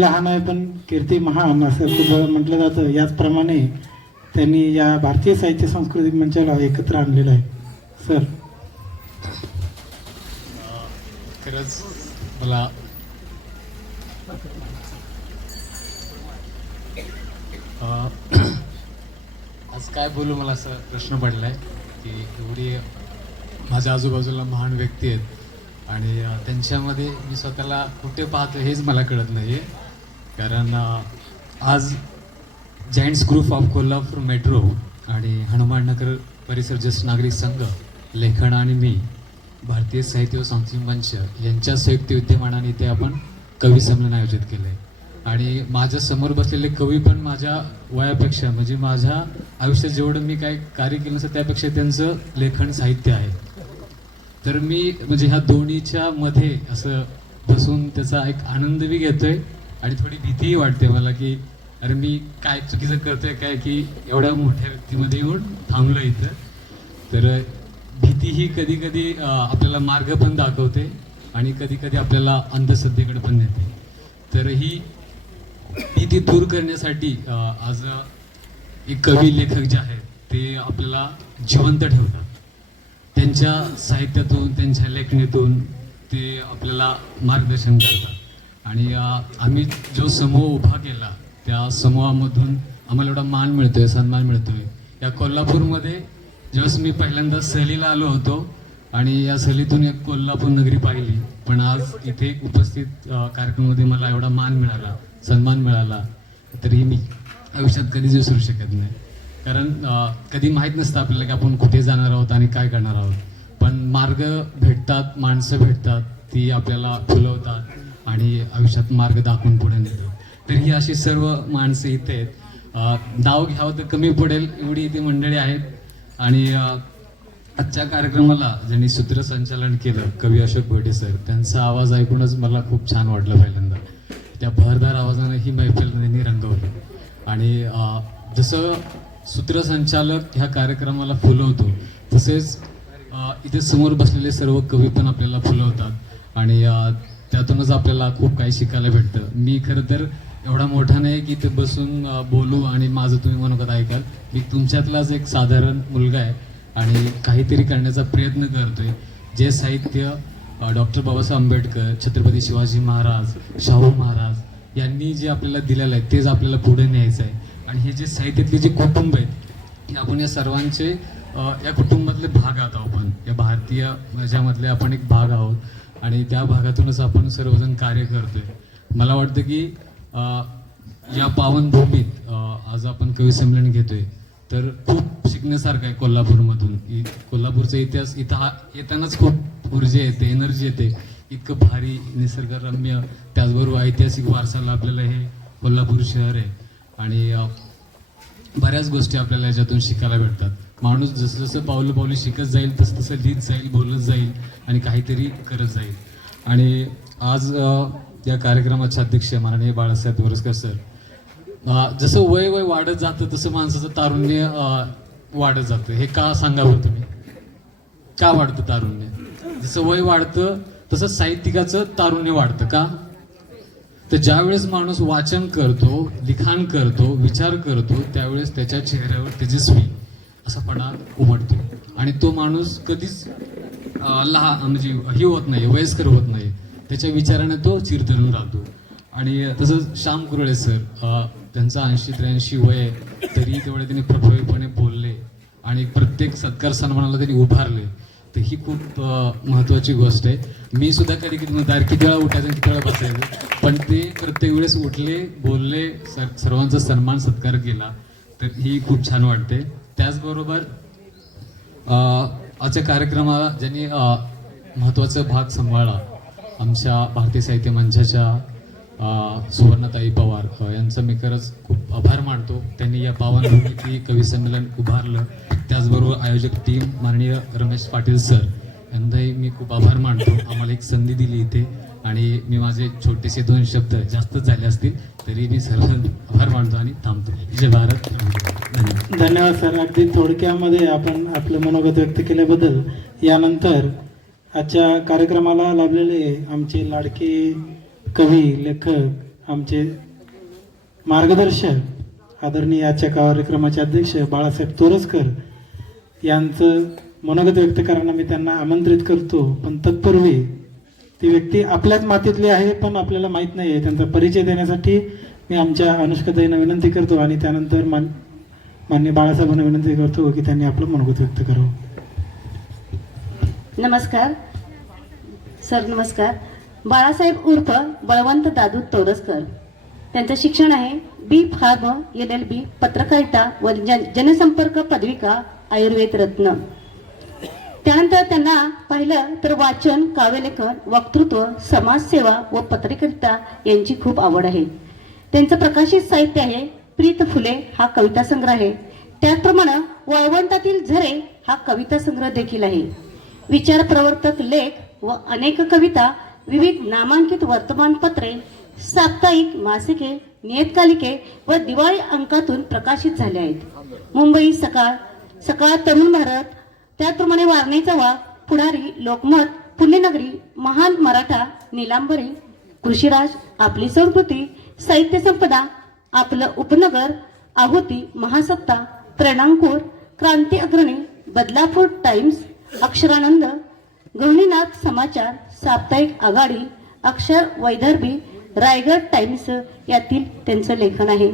लहान आहे पण कीर्ती महान असं खूप म्हटलं जातं. याचप्रमाणे त्यांनी या भारतीय साहित्य सांस्कृतिक मंचाला एकत्र आणलेलं आहे. सर, खरंच मला आज काय बोलू, मला असा प्रश्न पडलाय की एवढी माझ्या आजूबाजूला महान व्यक्ती आहेत आणि त्यांच्यामध्ये मी स्वतःला कुठे पाहतो हेच मला कळत नाही आहे. कारण आज giants Group of Kolhapur metro आणि हनुमाननगर परिसर ज्येष्ठ नागरिक संघ, लेखन आणि मी, भारतीय साहित्य व सांस्कृतिक मंच यांच्या संयुक्त विद्यमानाने इथे आपण कवी संमेलन आयोजित केलं आहे. आणि माझ्या समोर बसलेले कवी पण माझ्या वयापेक्षा, म्हणजे माझ्या आयुष्यात जेवढं मी काय कार्य केलं नसतं त्यापेक्षा त्यांचं लेखन साहित्य आहे. तर मी म्हणजे ह्या दोन्हीच्या मध्ये असं बसून त्याचा एक आनंद बी घेतोय आणि थोडी भीतीही वाटते मला की अरे मी काय चुकीचं करतोय काय, की एवढ्या मोठ्या व्यक्तीमध्ये येऊन थांबलो इथं. तर भीती ही कधी कधी आपल्याला मार्ग पण दाखवते आणि कधी कधी आपल्याला अंधश्रद्धेकडे पण नेते. तर ही भीती दूर करण्यासाठी आज एक कवी लेखक जे आहेत ते आपल्याला जिवंत ठेवतात. त्यांच्या साहित्यातून, त्यांच्या लेखणीतून ते आपल्याला मार्गदर्शन करतात. आणि आम्ही जो समूह उभा केला त्या समूहामधून आम्हाला एवढा मान मिळतोय, सन्मान मिळतोय. या कोल्हापूरमध्ये ज्यावेळेस मी पहिल्यांदा सहलीला आलो होतो आणि या सहलीतून एक कोल्हापूर नगरी पाहिली, पण आज इथे उपस्थित कार्यक्रमामध्ये मला एवढा मान मिळाला, सन्मान मिळाला, तरीही मी आयुष्यात कधीच विसरू शकत नाही. कारण कधी माहीत नसतं आपल्याला की आपण कुठे जाणार आहोत आणि काय करणार आहोत. पण मार्ग भेटतात, माणसं भेटतात, ती आपल्याला फुलवतात आणि आयुष्यात मार्ग दाखवून पुढे नेतात. तर ही अशी सर्व माणसं इथे आहेत. नाव घ्यावं तर कमी पडेल एवढी इथे मंडळी आहेत. आणि आजच्या कार्यक्रमाला ज्यांनी सूत्रसंचालन केलं कवी अशोक भोटे सर, त्यांचा आवाज ऐकूनच मला खूप छान वाटलं. पहिल्यांदा त्या भरदार आवाजानं ही मैफिल त्यांनी रंगवली. आणि जसं सूत्रसंचालक ह्या कार्यक्रमाला फुलवतो तसेच इथे समोर बसलेले सर्व कवी पण आपल्याला फुलवतात आणि त्यातूनच आपल्याला खूप काही शिकायला भेटतं. मी खरं तर एवढा मोठा नाही की इथे बसून बोलू आणि माझं तुम्ही मनोगत ऐकाल. मी तुमच्यातलाच एक साधारण मुलगा आहे आणि काहीतरी करण्याचा प्रयत्न करतोय. जे साहित्य डॉक्टर बाबासाहेब आंबेडकर, छत्रपती शिवाजी महाराज, शाहू महाराज यांनी जे आपल्याला दिलेलं आहे तेच आपल्याला पुढे न्यायचं आहे. आणि हे जे साहित्यातले जे कुटुंब आहेत हे आपण या सर्वांचे या कुटुंबातले भाग आहोत. आपण या भारतीय ह्याच्यामधले आपण एक भाग आहोत आणि त्या भागातूनच आपण सर्वजण कार्य करतोय. मला वाटतं की या पावनभूमीत आज आपण कवी संमेलन घेतोय तर खूप शिकण्यासारखं आहे कोल्हापूरमधून. कोल्हापूरचा इतिहास इथं येतानाच खूप ऊर्जा येते, एनर्जी येते. इतकं भारी, निसर्गरम्य, त्याचबरोबर ऐतिहासिक वारसा लाभलेलं हे कोल्हापूर शहर आहे. आणि बऱ्याच गोष्टी आपल्याला याच्यातून शिकायला भेटतात. माणूस जसं जसं पावलं पावली शिकत जाईल तसं तसं लिहित जाईल, बोलत जाईल आणि काहीतरी करत जाईल. आणि आज या कार्यक्रमाचे अध्यक्ष माननीय बाळासाहेब तोरसकर सर, जसं वय वाढत जातं तसं माणसाचं तारुण्य वाढत जातं. हे का सांगावं तुम्ही, का वाढतं तारुण्य? जसं वय वाढतं तसं साहित्यिकाचं तारुण्य वाढतं. का तर ज्यावेळेस माणूस वाचन करतो, लिखाण करतो, विचार करतो त्यावेळेस त्याच्या चेहऱ्यावर तेजस्वी असापणा उमटतो आणि तो माणूस कधीच लहान म्हणजे ही होत नाही, वयस्कर होत नाही. त्याच्या विचाराने तो चिरतरून राहतो. आणि तसंच श्याम कुरळे सर, त्यांचा 80-83 वय आहे तरी तेवढे त्यांनी प्रभावीपणे बोलले आणि प्रत्येक सत्कार सन्मानाला त्यांनी उभारले. तर ही खूप महत्त्वाची गोष्ट आहे. मी सुद्धा कधी कधी म्हणतो किती वेळा उठायचं किती वेळा बसायचं, पण ते प्रत्येक वेळेस उठले, बोलले, सर्वांचा सन्मान सत्कार केला. तर ही खूप छान वाटते. त्याचबरोबर आजच्या कार्यक्रमाला ज्यांनी महत्त्वाचा भाग सांभाळला आमच्या भारतीय साहित्य मंचाच्या सुवर्णाताई पवार यांचा मी खरंच खूप आभार मानतो. त्यांनी या पावनभूमीत कवी संमेलन उभारलं. त्याचबरोबर आयोजक टीम माननीय रमेश पाटील सर यांनाही मी खूप आभार मानतो. आम्हाला एक संधी दिली इथे आणि मी माझे छोटेसे 2 शब्द जास्तच झाले असतील तरी मी सर्व आभार मानतो आणि थांबतो. जय भारत. धन्यवाद. धन्यवाद सर. अगदी थोडक्यामध्ये आपण आपलं मनोगत व्यक्त केल्याबद्दल. यानंतर आजच्या कार्यक्रमाला लाभलेले आमचे लाडके कवी, लेखक, आमचे मार्गदर्शक आदरणीय आजच्या कार्यक्रमाचे अध्यक्ष बाळासाहेब तोरसकर यांचं मनोगत व्यक्त करताना मी त्यांना आमंत्रित करतो. पण तत्पूर्वी ती व्यक्ती आपल्याच मातीतली आहे पण आपल्याला माहीत नाही आहे, त्यांचा परिचय देण्यासाठी मी आमच्या अनुष्काताईंना विनंती करतो आणि त्यानंतर माननीय बाळासाहेबांना विनंती करतो की त्यांनी आपलं मनोगत व्यक्त करावं. नमस्कार सर. नमस्कार. बाळासाहेब उर्फ बळवंत दादू तोरसकर. त्यांचं शिक्षण आहे बी फार्म LLB, पत्रकारिता व जनसंपर्क पदविका, आयुर्वेद रत्न. त्यानंतर त्यांना पाहिलं तर वाचन, काव्यलेखन, वक्तृत्व, समाजसेवा व पत्रकारिता यांची खूप आवड आहे. त्यांचं प्रकाशित साहित्य आहे प्रीत फुले हा कविता संग्रह आहे. त्याचप्रमाणे वाळवंटातील झरे हा कविता संग्रह देखील आहे. विचार प्रवर्तक लेख व अनेक कविता विविध नामांकित वर्तमानपत्रे, साप्ताहिक, मासिके, नियतकालिके व दिवाळी अंकातून प्रकाशित झाले आहेत. मुंबई सकाळ, सकाळ, तरुण भारत, त्याचप्रमाणे वारणेचा वाघ, पुढारी, लोकमत, पुण्यनगरी, महान मराठा, नीलांबरी, कृषीराज, आपली संस्कृती, साहित्य संपदा, आपलं उपनगर, आहुती, महासत्ता, प्रेरणांकुर, क्रांती अग्रणी, बदलापूर टाइम्स, अक्षरानंद, गृहिणीनाथ समाचार, साप्ताहिक आघाडी, अक्षर वैदर्भी, रायगड टाइम्स यातील त्यांचं लेखन आहे.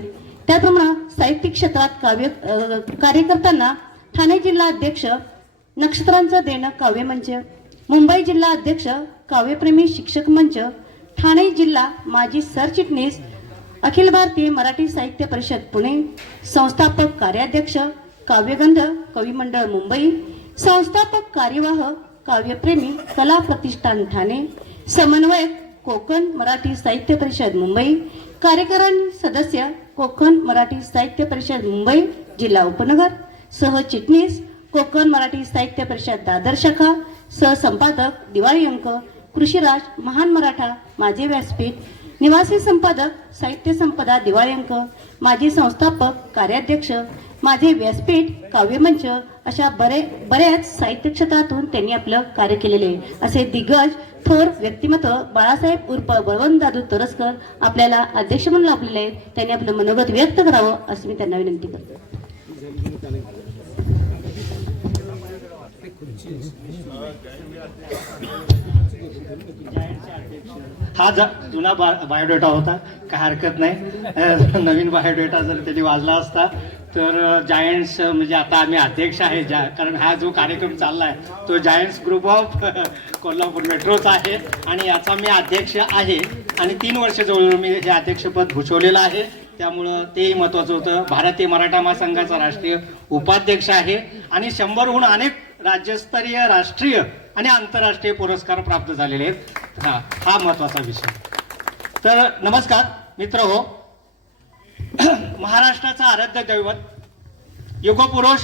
त्याप्रमाणे साहित्यिक क्षेत्रात कार्य करताना ठाणे जिल्हा अध्यक्ष, नक्षत्रांचं देणं काव्यमंच, मुंबई जिल्हा अध्यक्ष, काव्यप्रेमी शिक्षक मंच, ठाणे जिल्हा माजी सरचिटणीस, अखिल भारतीय मराठी साहित्य परिषद पुणे, संस्थापक कार्याध्यक्ष, काव्यगंध कवी मंडळ मुंबई, संस्थापक कार्यवाह काव्यप्रेमी कला प्रतिष्ठान ठाणे, समन्वयक कोकण मराठी साहित्य परिषद मुंबई, कार्यकारिणी सदस्य कोकण मराठी साहित्य परिषद मुंबई जिल्हा उपनगर, सहचिटणीस कोकण मराठी साहित्य परिषद दादर शाखा, सहसंपादक दिवाळी अंक, कृषीराज, महान मराठा, माझे व्यासपीठ, निवासी संपादक साहित्य संपदा दिवाळी अंक, माजी संस्थापक कार्याध्यक्ष, माझे व्यासपीठ, काव्यमंच अशा बऱ्याच साहित्य क्षेत्रातून त्यांनी आपलं कार्य केलेले आहे. असे दिग्गज थोर व्यक्तिमत्व बाळासाहेब उर्फ बळवंत दादू तोरसकर आपल्याला अध्यक्ष म्हणून लाभलेले आहेत. त्यांनी आपलं मनोगत व्यक्त करावं असं मी त्यांना विनंती करतो. हा जुना बायोडेटा होता, काय हरकत नाही. नवीन बायोडेटा जर त्यांनी वाजला असता तर जायंट्स म्हणजे आता आम्ही अध्यक्ष आहे कारण हा जो कार्यक्रम चालला आहे तो जायंट्स ग्रुप ऑफ कोल्हापूर मेट्रोचा आहे आणि याचा मी अध्यक्ष आहे आणि 3 वर्ष जवळ मी हे अध्यक्षपद भूषवलेलं आहे. त्यामुळं तेही महत्त्वाचं होतं. भारतीय मराठा महासंघाचा राष्ट्रीय उपाध्यक्ष आहे आणि 100हून अनेक राज्यस्तरीय, राष्ट्रीय आणि आंतरराष्ट्रीय पुरस्कार प्राप्त झालेले आहेत. हा महत्त्वाचा विषय. तर नमस्कार मित्र हो. महाराष्ट्राचा आराध्य दैवत युगपुरुष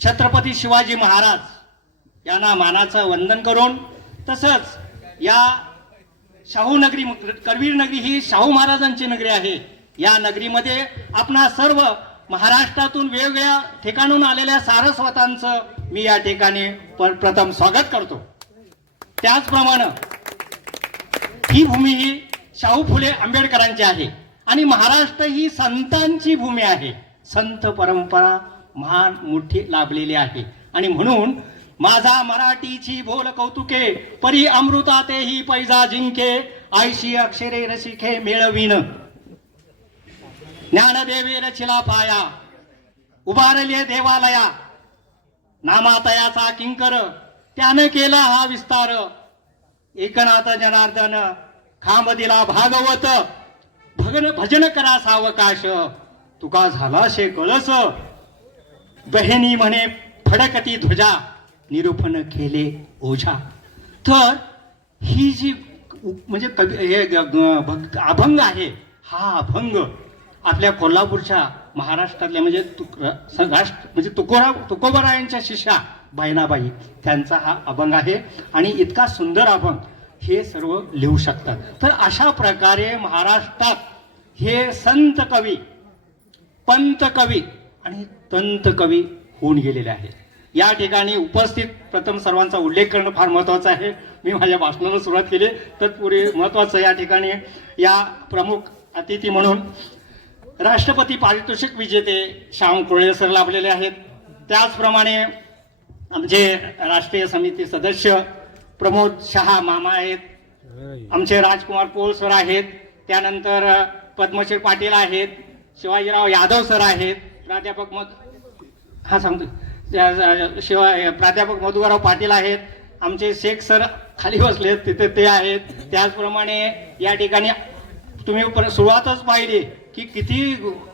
छत्रपती शिवाजी महाराज यांना मानाचं वंदन करून, तसंच या शाहू नगरी, करवीर नगरी ही शाहू महाराजांची नगरी आहे. या नगरीमध्ये आपणा सर्व महाराष्ट्रातून वेगवेगळ्या ठिकाणून आलेल्या सारस्वतांचं मी या ठिकाणी प्रथम स्वागत करतो. त्याचप्रमाणे ही भूमी ही शाहू फुले आंबेडकरांची आहे आणि महाराष्ट्र ही संतांची भूमी आहे. संत परंपरा महान मोठी लाभलेली आहे आणि म्हणून माझा मराठीची बोल कौतुके, परी अमृता तेही पैजा जिंके, आयशी अक्षरे रसिके मेळविन, ज्ञानदेवे रचिला पाया, उभारले देवालया, नामातयाचा किंकर, त्यानं केला हा विस्तार, एकनाथ जनार्दन खांब दिला भागवत, भजन करा सावकाश, तुका झाला शे कळस, बहिणी म्हणे फडकती ध्वजा, निरूपण केले ओझा. तर ही जी म्हणजे हे अभंग आहे, हा अभंग आपल्या कोल्हापूरच्या महाराष्ट्रातल्या म्हणजे तुकोबरायांच्या शिष्या बहिणाबाई त्यांचा हा अभंग आहे आणि इतका सुंदर अभंग हे सर्व लिहू शकतात. तर अशा प्रकारे महाराष्ट्रात हे संत कवी, पंत कवी आणि तंत कवी होऊन गेलेले आहेत. या ठिकाणी उपस्थित प्रथम सर्वांचा उल्लेख करणं फार महत्त्वाचं आहे. मी माझ्या भाषणाला सुरुवात केली तत्पूर्वी महत्त्वाचं या ठिकाणी या प्रमुख अतिथी म्हणून राष्ट्रपती पारितोषिक विजेते श्याम कुरळे सर लाभलेले आहेत. त्याचप्रमाणे आमचे राष्ट्रीय समिती सदस्य प्रमोद शहा मामा आहेत, आमचे राजकुमार पोळ सर आहेत, त्यानंतर पद्मश्री पाटील आहेत, शिवाजीराव यादव सर आहेत, प्राध्यापक प्राध्यापक मधुकरराव पाटील आहेत, आमचे शेख सर खाली बसलेत तिथे ते आहेत. त्याचप्रमाणे या ठिकाणी तुम्ही सुरुवातच पाहिली की किती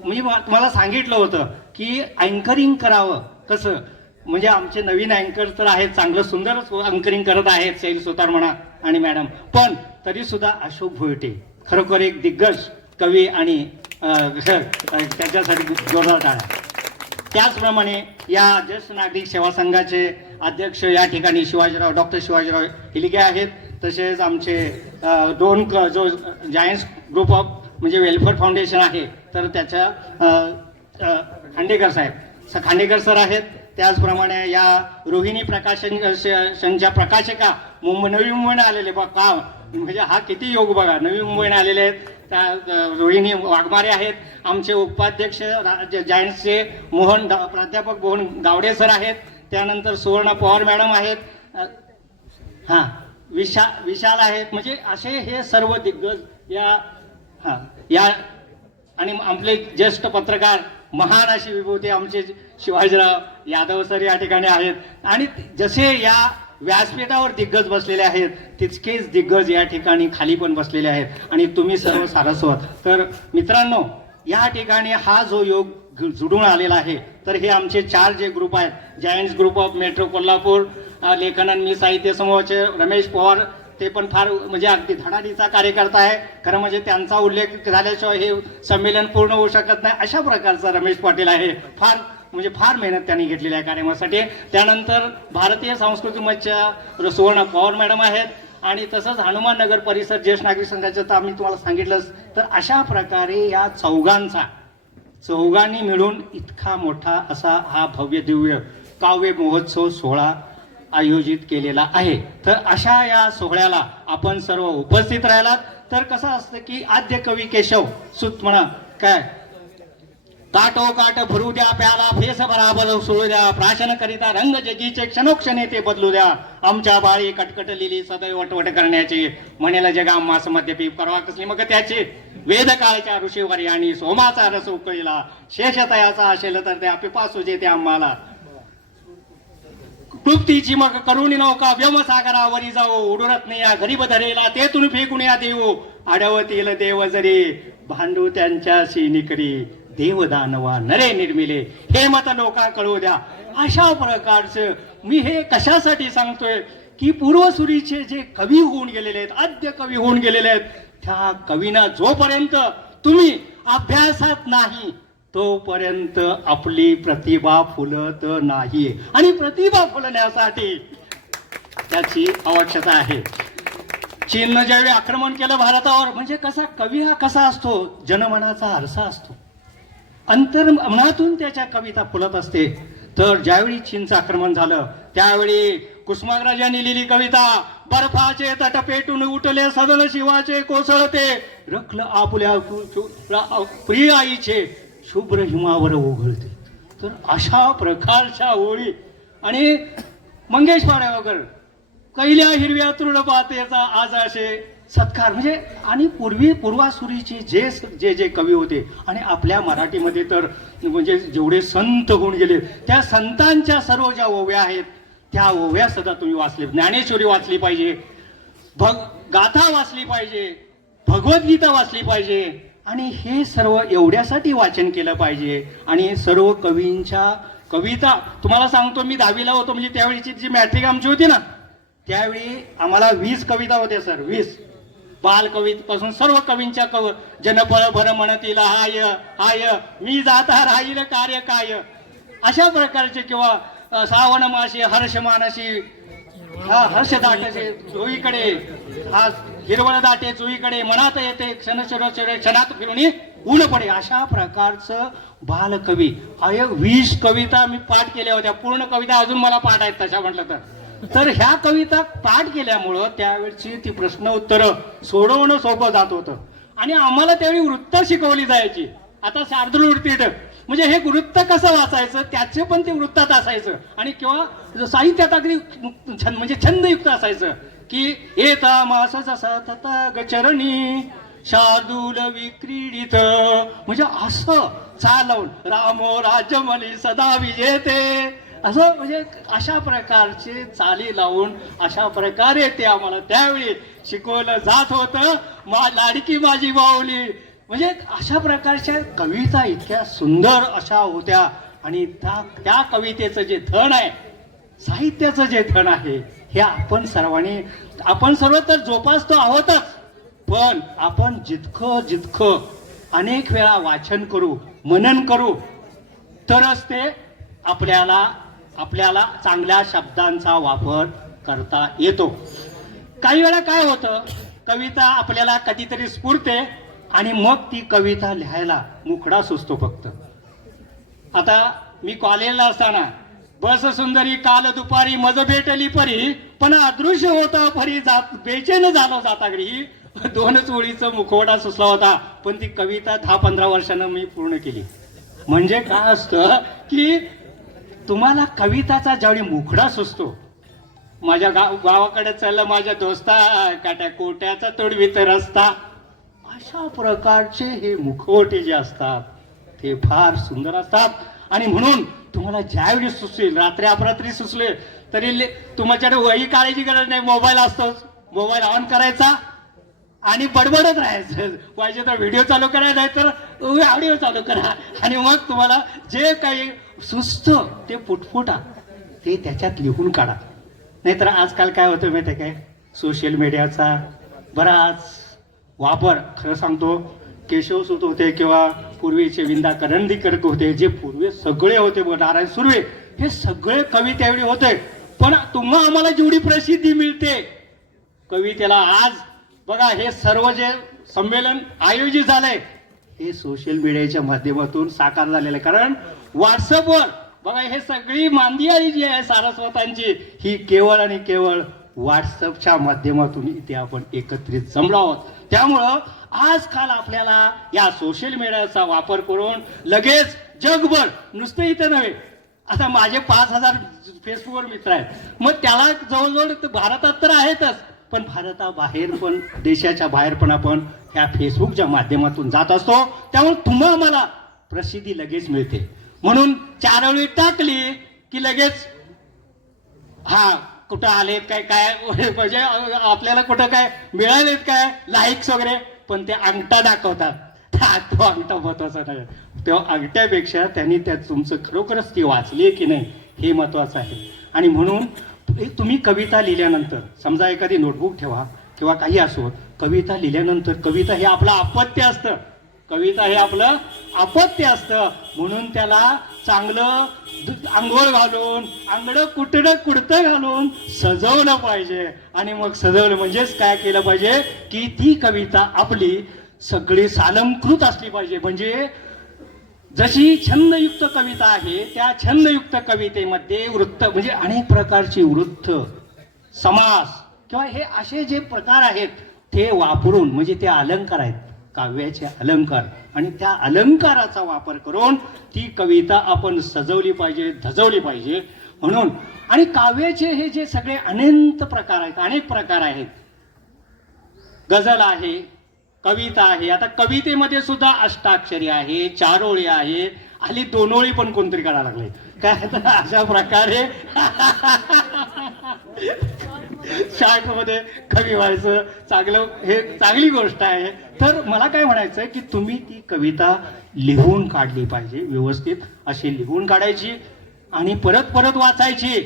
मी तुम्हाला सांगितलं होतं की अँकरिंग करावं कसं, म्हणजे आमचे नवीन अँकर तर आहेत, चांगलं सुंदर अँकरिंग करत आहेत सैल सुतार म्हणा आणि मॅडम, पण तरी सुद्धा अशोक भोयटे खरोखर एक दिग्गज कवी आणि त्याच्यासाठी जोरदार टाळ्या. त्याचप्रमाणे या ज्येष्ठ नागरिक सेवा संघाचे अध्यक्ष या ठिकाणी डॉक्टर शिवाजीराव हिलिगे आहेत. तसेच आमचे दोन जो जायंट्स ग्रुप ऑफ म्हणजे वेलफेअर फाउंडेशन आहे तर त्याच्या खांडेकर सर आहेत. त्याचप्रमाणे या रोहिणी प्रकाशनच्या प्रकाशिका नवी मुंबईने आलेले का म्हणजे हा किती योग बघा, नवी मुंबईने आलेले आहेत. त्या रोहिणी वाघमारे आहेत. आमचे उपाध्यक्ष जायंट्सचे प्राध्यापक मोहन गावडे सर आहेत. त्यानंतर सुवर्णा पवार मॅडम आहेत, विशाल आहेत. म्हणजे असे हे सर्व दिग्गज या आणि आपले ज्येष्ठ पत्रकार महान अशी विभूती आमचे शिवाजीराव यादव सर या ठिकाणी आहेत. आणि जसे या व्यासपीठावर दिग्गज बसलेले आहेत तितकेच दिग्गज या ठिकाणी खाली पण बसलेले आहेत आणि तुम्ही सर्व सारस्वत. तर मित्रांनो, या ठिकाणी हा जो योग जुडून आलेला आहे तर हे आमचे 4 जे ग्रुप आहेत, giants Group of metro Kolhapur, लेखन आणि मी साहित्य समूहाचे रमेश पवार, ते पण फार म्हणजे अगदी धडाडीचा कार्यकर्ता आहे. खरं म्हणजे त्यांचा उल्लेख झाल्याशिवाय हे संमेलन पूर्ण होऊ शकत नाही. अशा प्रकारचा रमेश पाटील आहे, फार मेहनत त्यांनी घेतलेली आहे कार्यक्रमासाठी. त्यानंतर भारतीय सांस्कृतिक मंचच्या सुवर्णा पवार मॅडम आहेत आणि तसंच हनुमान नगर परिसर ज्येष्ठ नागरिक संघाचं तर आम्ही तुम्हाला सांगितलंच. तर अशा प्रकारे या चौघांनी मिळून इतका मोठा असा हा भव्य दिव्य काव्य महोत्सव सोहळा आयोजित केलेला आहे. तर अशा या सोहळ्याला आपण सर्व उपस्थित राहिलात. तर कसं असतं की आद्य कवी केशव सुत म्हणा काय काठ भरू द्या, प्याला फेस बराबर सोडू द्या, प्राशन करिता रंग जगीचे क्षणोक्षणे ते बदलू द्या, आमच्या बाळी कटकटलेली सदैव वटवट करण्याची, म्हणेल जगा मास मध्यपी परवा कसली मग त्याची, वेद काळच्या ऋषीवर आणि सोमाचा रस उकळीला, शेषतयाचा असेल तर त्या पिपासू जेते आम्हाला, तृप्तीची मग करुणी नौका व्योमसागरावरी जाऊ, उडुरत नाही या गरीब धरेला तेथून फेकून या देऊ, आडवतील देव जरी भांडू त्यांच्याशी निकरी, देव दानवा नरे निर्मिले हे मत लोका कळू द्या. अशा प्रकारचं मी हे कशासाठी सांगतोय की पूर्वसुरीचे जे कवी होऊन गेलेले आहेत, आद्य कवी होऊन गेलेले आहेत, त्या कवींना जोपर्यंत तुम्ही अभ्यासात नाही तोपर्यंत आपली प्रतिभा फुलत नाही आणि प्रतिभा फुलण्यासाठी त्याची आवश्यकता आहे. चीननं ज्यावेळी आक्रमण केलं भारतावर, म्हणजे कसा कवी हा कसा असतो, जनमनाचा आरसा असतो, अंतर्मनातून त्याच्या कविता फुलत असते. तर ज्यावेळी चीनचं आक्रमण झालं त्यावेळी कुसुमाग्रजांनी लिहिली कविता, बर्फाचे तट पेटून उठले सदन शिवाचे कोसळते, रखल आपुल्या प्रिय आईचे शुभ्र हिमावर ओघळते. तर अशा प्रकारच्या ओळी आणि मंगेश पाडगावकर कैल्या हिरव्या तृणपातेचा आज असे सत्कार, म्हणजे आणि पूर्वासुरीचे जे जे कवी होते आणि आपल्या मराठीमध्ये तर म्हणजे जेवढे संत होऊन गेले त्या संतांच्या सर्व ज्या ओव्या आहेत त्या ओव्या सुद्धा तुम्ही वाचले. ज्ञानेश्वरी वाचली पाहिजे, गाथा वाचली पाहिजे, भगवद्गीता वाचली पाहिजे आणि हे सर्व एवढ्यासाठी वाचन केलं पाहिजे. आणि सर्व कवींच्या कविता तुम्हाला सांगतो, मी 10वीला होतो म्हणजे त्यावेळीची जी मॅट्रिक आमची होती ना त्यावेळी आम्हाला 20 कविता होत्या सर, 20 बाल कवितेपासून सर्व कवींच्या जनफळ भर म्हणतील हाय हाय मी जाता राहील कार्य काय, अशा प्रकारचे किंवा श्रावण मासी हर्ष मानसी हा हर्ष दाटे चोहीकडे, हा हिरवळ दाटे चोहीकडे, मनात येते क्षण क्षणात फिरुनी ऊन पडे, अशा प्रकारचं बालकवी. 20 कविता मी पाठ केल्या होत्या. पूर्ण कविता अजून मला पाठ आहेत तशा म्हटलं तर ह्या कविता पाठ केल्यामुळं त्यावेळची ती प्रश्न उत्तरं सोडवणं सोपं जात होतं. आणि आम्हाला त्यावेळी वृत्त शिकवली जायची. आता शार्दूल वृत्तीत म्हणजे हे वृत्त कसं वाचायचं त्याचे पण ते वृत्तात असायचं. आणि किंवा साहित्यात अगदी म्हणजे छंदयुक्त असायचं की येता मास जसा तथा गचरणी शार्दूल विक्रीडित, म्हणजे असं चालवून रामो राज्यमली सदा विजेते, असं म्हणजे अशा प्रकारचे चाली लावून अशा प्रकारे ते आम्हाला त्यावेळी शिकवलं जात होतं. लाडकी माझी बाहुली, म्हणजे अशा प्रकारच्या कविता इतक्या सुंदर अशा होत्या. आणि त्या कवितेचं जे धन आहे, साहित्याचं जे धन आहे, हे आपण सर्व तर जोपासतो आहोतच, पण आपण जितकं अनेक वेळा वाचन करू, मनन करू, तरच ते आपल्याला चांगल्या शब्दांचा वापर करता येतो. काही वेळा काय होतं, कविता आपल्याला कधीतरी स्फुरते आणि मग ती कविता लिहायला मुखडा सुचतो फक्त. आता मी कॉलेजला असताना बस सुंदरी काल दुपारी मज भेटली परी, पण अदृश्य होता फरी जात बेचैन झालो जाता घरी, 2 ओळीचा मुखवटा सुचला होता. पण ती कविता 10-15 वर्षानं मी पूर्ण केली. म्हणजे काय असतं की तुम्हाला कविताचा ज्यावेळी मुखडा सुचतो, माझ्या गावाकडे चाललं माझ्या दोस्ता काट्या कोट्याचा तोडवीत रस्ता, अशा प्रकारचे हे मुखवटे जे असतात ते फार सुंदर असतात. आणि म्हणून तुम्हाला ज्यावेळी सुचेल, रात्री अपरात्री सुचले तरी तुमच्याकडे वही काढायची गरज नाही, मोबाईल असतोच. मोबाईल ऑन करायचा आणि बडबडत राहायचं. पाहिजे तर व्हिडिओ चालू करा, नाही तर ऑडिओ चालू करा. आणि मग तुम्हाला जे काही सुचतं ते पुटपुटा ते त्याच्यात लिहून काढा. नाहीतर आजकाल काय होतं माहिती आहे काय, सोशल मीडियाचा बराच वापर. खरं सांगतो, केशवसूत होते किंवा पूर्वीचे विंदा करंदीकर होते, जे पूर्वी सगळे होते, नारायण सुर्वे, हे सगळे कवी त्यावेळी होते. पण तुम्हा आम्हाला जेवढी प्रसिद्धी मिळते कवितेला आज बघा, हे सर्व जे संमेलन आयोजित झालंय हे सोशल मीडियाच्या माध्यमातून साकार झालेलं आहे. कारण व्हॉट्सअपवर बघा, हे सगळी मांदियाळी जी आहे सारस्वतांची, ही केवळ आणि केवळ व्हॉट्सअपच्या माध्यमातून इथे आपण एकत्रित जमलो आहोत. त्यामुळं आजकाल आपल्याला या सोशल मीडियाचा वापर करून लगेच जगभर, नुसतं इथं नव्हे, आता माझे 5000 फेसबुकवर मित्र आहेत, मग त्याला जवळजवळ भारतात तर आहेतच, पण भारताबाहेर पण, देशाच्या बाहेर पण आपण ह्या फेसबुकच्या माध्यमातून जात असतो. त्यामुळे तुम्हाला मला प्रसिद्धी लगेच मिळते. म्हणून 4 वेळी टाकली की लगेच हा कुठं आलेत काय म्हणजे आपल्याला कुठं काय मिळालेत काय लाईक्स वगैरे, पण ते अंगठा दाखवतात. तो अंगठा महत्वाचा नाही, तेव्हा अंगठ्यापेक्षा त्यांनी त्यात तुमचं खरोखरच ती वाचली की नाही हे महत्वाचं आहे. आणि म्हणून तुम्ही कविता लिहिल्यानंतर, समजा एखादी नोटबुक ठेवा किंवा काही असो, कविता लिहिल्यानंतर, कविता हे आपलं अपत्य असतं, कविता हे आपलं अपत्य असतं. म्हणून त्याला चांगलं आंघोळ घालून, अंगडं कुडतं घालून सजवलं पाहिजे. आणि मग सजवलं म्हणजेच काय केलं पाहिजे की ती कविता आपली सगळी सालंकृत असली पाहिजे. म्हणजे जशी छंदयुक्त कविता आहे, त्या छंदयुक्त कवितेमध्ये वृत्त म्हणजे अनेक प्रकारची वृत्त, समास किंवा हे असे जे प्रकार आहेत ते वापरून, म्हणजे ते अलंकार आहेत, काव्याचे अलंकार, आणि त्या अलंकाराचा वापर करून ती कविता आपण सजवली पाहिजे, धजवली पाहिजे. म्हणून आणि काव्याचे हे जे सगळे अनंत प्रकार आहेत, अनेक प्रकार आहेत, गझल आहे, कविता आहे. आता कवितेमध्ये सुद्धा अष्टाक्षरी आहे, 4 ओळी आहे, आली 2 ओळी पण कोणतरी करायला लागले काय. तर अशा प्रकारे शाळेमध्ये कवी व्हायचं चांगलं, हे चांगली गोष्ट आहे. तर मला काय म्हणायचं की तुम्ही ती कविता लिहून काढली पाहिजे, व्यवस्थित अशी लिहून काढायची आणि परत परत वाचायची.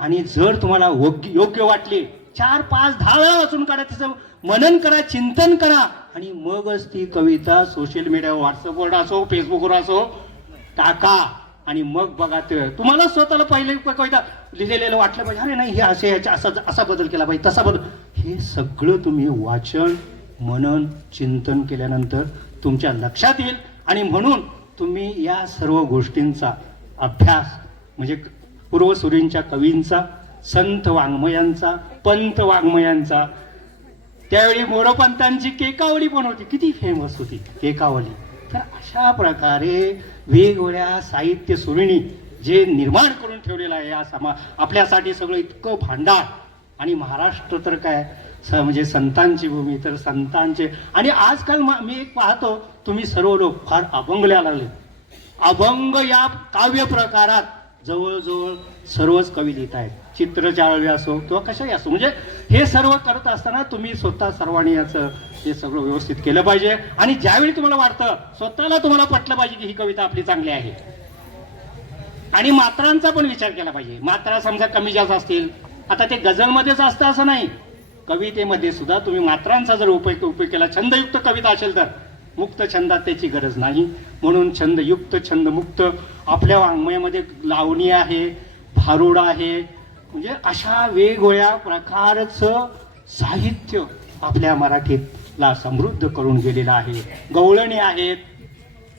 आणि जर तुम्हाला योग्य वाटली 4, 5, 10 वेळा वाचून काढा, तिचं मनन करा, चिंतन करा, आणि मगच ती कविता सोशल मीडिया, व्हॉट्सअपवर असो, फेसबुकवर असो टाका. आणि मग बघा ते तुम्हाला स्वतःला पहिले कविता लिहिलेलं वाटलं पाहिजे, अरे नाही हे असे ह्याच्या असा बदल केला पाहिजे, तसा बदल. हे सगळं तुम्ही वाचन मनन चिंतन केल्यानंतर तुमच्या लक्षात येईल. आणि म्हणून तुम्ही या सर्व गोष्टींचा अभ्यास म्हणजे पूर्वसुरींच्या कवींचा, संत वाङ्मयांचा, पंत वाङ्मयांचा, त्यावेळी मोरोपंतांची केकावली पण होती, किती फेमस होती केकावली. तर अशा प्रकारे वेगवेगळ्या साहित्य सुरीणी जे निर्माण करून ठेवलेलं आहे या आपल्यासाठी सगळं इतकं भांडार. आणि महाराष्ट्र तर काय म्हणजे संतांची भूमी, तर संतांचे. आणि आजकाल मी एक पाहतो तुम्ही सर्व लोक फार अभंगल्या लागले. अभंग या काव्य प्रकारात जवळजवळ सर्वच कवी लिहित आहेत, चित्रचाळवी असो किंवा कशाही असो. म्हणजे हे सर्व करत असताना तुम्ही स्वतः सर्वांनी याचं हे सगळं व्यवस्थित केलं पाहिजे. आणि ज्यावेळी तुम्हाला वाटतं स्वतःला तुम्हाला पटलं पाहिजे की ही कविता आपली चांगली आहे. आणि मात्रांचा पण विचार केला पाहिजे. मात्रा समजा कमी जास्त असतील, आता ते गझलमध्येच असतं असं नाही, कवितेमध्ये सुद्धा तुम्ही मात्रांचा जर उपयोग केला, छंदयुक्त कविता असेल तर. मुक्त छंदात त्याची गरज नाही. म्हणून छंदयुक्त छंदमुक्त आपल्या वाङ्मयामध्ये लावणी आहे, भारुड आहे, म्हणजे अशा वेगवेगळ्या प्रकारचं साहित्य आपल्या मराठीतला समृद्ध करून गेलेलं आहे. गवळणी आहेत.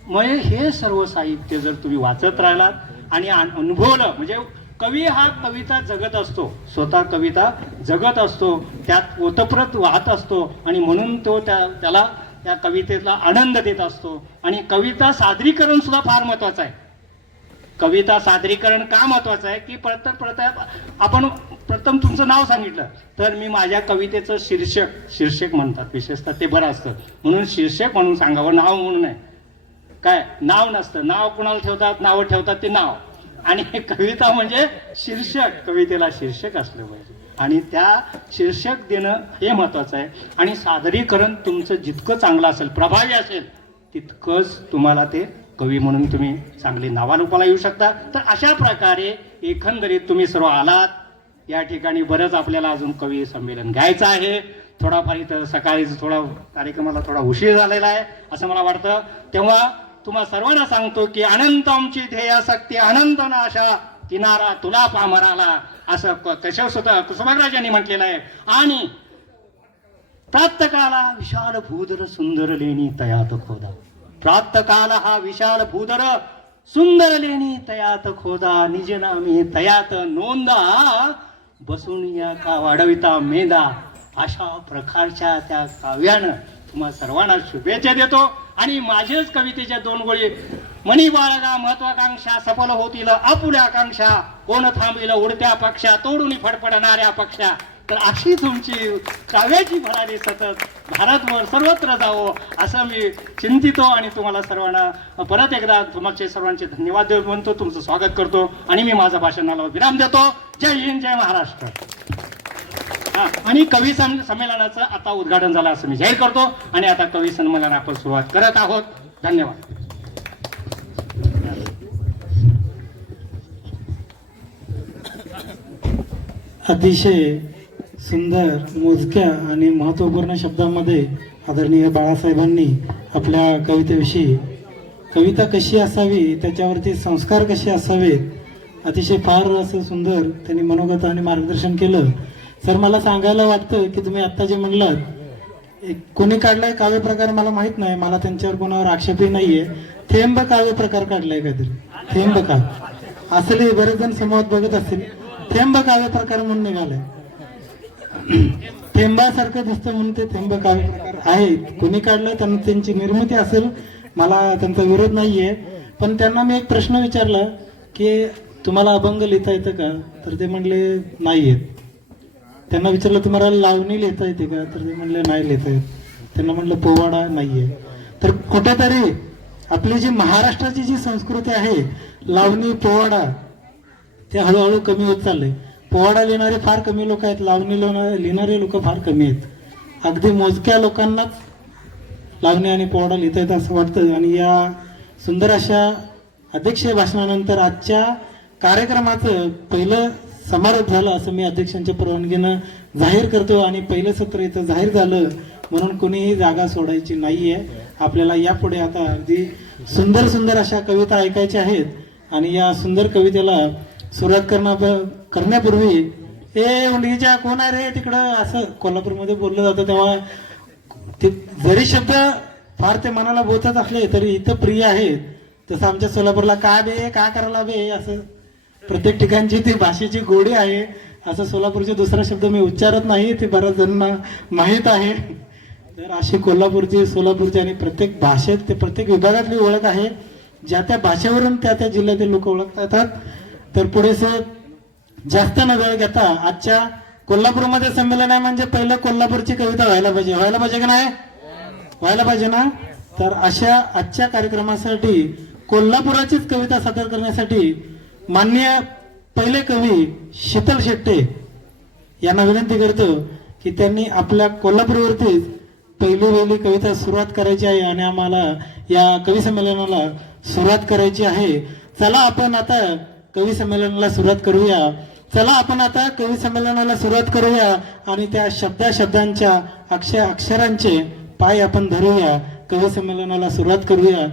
म्हणजे हे सर्व साहित्य जर तुम्ही वाचत राहिलात आणि अनुभवलं, म्हणजे कवी हा कविता जगत असतो, स्वतः कविता जगत असतो, त्यात ओतप्रत वाहत असतो. आणि म्हणून तो त्याला त्या कवितेला आनंद देत असतो. आणि कविता सादरीकरण सुद्धा फार महत्वाचं आहे. कविता सादरीकरण का महत्वाचं आहे की आपण प्रथम तुमचं नाव सांगितलं तर मी माझ्या कवितेचं शीर्षक म्हणतात विशेषतः, ते बरं असतं म्हणून शीर्षक म्हणून सांगावं, नाव म्हणून नाही. काय नाव नसतं, नाव कुणाला ठेवतात, नावं ठेवतात ते नाव. आणि कविता म्हणजे शीर्षक, कवितेला शीर्षक असलं पाहिजे. आणि त्या शीर्षक देणं हे महत्वाचं आहे. आणि सादरीकरण तुमचं जितकं चांगलं असेल, प्रभावी असेल, तितकंच तुम्हाला ते कवी म्हणून तुम्ही चांगले नावारूपाला येऊ शकता. तर अशा प्रकारे एकंदरीत तुम्ही सर्व आलात. या ठिकाणी बरंच आपल्याला अजून कवी संमेलन घ्यायचं आहे. थोडाफार इथं सकाळी थोडा कार्यक्रमाला थोडा उशीर झालेला आहे असं मला वाटतं. तेव्हा तुम्हा सर्वांना सांगतो की अनंत आमची ध्येयासक्ती अनंत नाशा किनारा तुला पामराला, असं केशव कुसुमाग्रजांनी म्हटलेलं आहे. आणि प्रातकाला विशाल भूधर सुंदर लेणी तयात खोदा, प्रातकाल हा विशाल भूधर सुंदर लेणी तयात खोदा, निज नामी तयात नोंदा, बसून या का वाढविता मेदा. अशा प्रकारच्या त्या काव्यानं तुम्हा सर्वांना शुभेच्छा देतो. आणि माझेच कवितेच्या 2 गोळी, मनी बाळगा महत्वाकांक्षा सफल होतील आपुल्या आकांक्षा, कोण थांबील उडत्या पक्षा तोडून फडफडणाऱ्या पक्षा. तर अशी तुमची काव्याची भरारी सतत भारतभर सर्वत्र जावो असं मी चिंतितो. आणि तुम्हाला सर्वांना परत एकदा तुमचे सर्वांचे धन्यवाद म्हणतो, तुमचं स्वागत करतो आणि मी माझ्या भाषणाला विराम देतो. जय हिंद, जय महाराष्ट्र. आणि कवी संमेलनाचं आता उद्घाटन झालं असं मी जाहीर करतो. आणि आता कवी संमेलन आपण सुरुवात करत आहोत. धन्यवाद. अतिशय सुंदर, मोजक्या आणि महत्त्वपूर्ण शब्दांमध्ये आदरणीय बाळासाहेबांनी आपल्या कवितेविषयी, कविता कशी असावी, त्याच्यावरती संस्कार कसे असावेत, अतिशय फार असं सुंदर त्यांनी मनोगत आणि मार्गदर्शन केलं. सर, मला सांगायला वाटतं की तुम्ही आत्ता जे म्हणलात, कोणी काढलाय काव्य प्रकार मला माहित नाही, मला त्यांच्यावर कोणावर आक्षेपही नाहीये. थेंब काव्य प्रकार काढलाय काहीतरी, थेंब काव्य असले बरेच जण समोर बघत असतील. थेंब काव्य प्रकार म्हणून निघालाय, थेंबासारखं दिसतं म्हणून ते थेंब काव्य प्रकार आहेत. कोणी काढलं त्यांना त्यांची निर्मिती असेल, मला त्यांचा विरोध नाहीये. पण त्यांना मी एक प्रश्न विचारला की तुम्हाला अभंग लिहिता येतं का, तर ते म्हणले नाही येत. त्यांना विचारलं तुम्हाला लावणी लिहिता येते का, तर ते म्हणले नाही लिहिता येत. त्यांना म्हणलं पोवाडा नाहीये. तर कुठेतरी आपली जी महाराष्ट्राची जी संस्कृती आहे, लावणी पोवाडा, ते हळूहळू कमी होत चाललंय. पोवाडा लिहिणारे फार कमी लोक आहेत, लावणी लिहिणारे लोक फार कमी आहेत. अगदी मोजक्या लोकांनाच लावणी आणि पोवाडा लिहिता येतं असं वाटतं. आणि या सुंदर अशा अध्यक्षीय भाषणानंतर आजच्या कार्यक्रमाचं पहिलं समारोप झाला असं मी अध्यक्षांच्या परवानगीनं जाहीर करतो. आणि पहिलं सत्र इथं जाहीर झालं म्हणून कोणीही जागा सोडायची नाहीये. आपल्याला यापुढे आता अगदी सुंदर सुंदर अशा कविता ऐकायच्या आहेत. आणि या सुंदर कवितेला सुरुवात करण्यापूर्वी ए उंडगीच्या कोण आहे रे तिकडं असं कोल्हापूरमध्ये बोललं जातं, तेव्हा ते जरी शब्द फार ते मनाला बोचत असले तरी इथं प्रिय आहेत. तसं आमच्या सोलापूरला का बे का करायला बे असं प्रत्येक ठिकाणची ती भाषेची गोडी आहे. असं सोलापूरचे दुसरा शब्द मी उच्चारत नाही, ते बऱ्याच जणांना माहीत आहे. तर अशी कोल्हापूरची सोलापूरची आणि प्रत्येक भाषेत ते प्रत्येक विभागातली ओळख आहे, ज्या त्या भाषेवरून त्या त्या जिल्ह्यातील लोक ओळखता येतात. तर पुढेसे जास्त न वेळ घेता आजच्या कोल्हापूरमध्ये संमेलन आहे म्हणजे पहिलं कोल्हापूरची कविता व्हायला पाहिजे का नाही? व्हायला पाहिजे ना. तर अशा आजच्या कार्यक्रमासाठी कोल्हापुराचीच कविता सादर करण्यासाठी माननीय पहिले कवी शीतल शेट्टे यांना विनंती करतो की त्यांनी आपल्या कोल्हापूरवरतीच पहिली कविता सुरुवात करायची आहे आणि आम्हाला या कवी संमेलनाला सुरुवात करायची आहे. चला आपण आता कवी संमेलनाला सुरुवात करूया आणि त्या शब्दांच्या अक्षरांचे पाय आपण धरूया. कवी संमेलनाला सुरुवात करूया.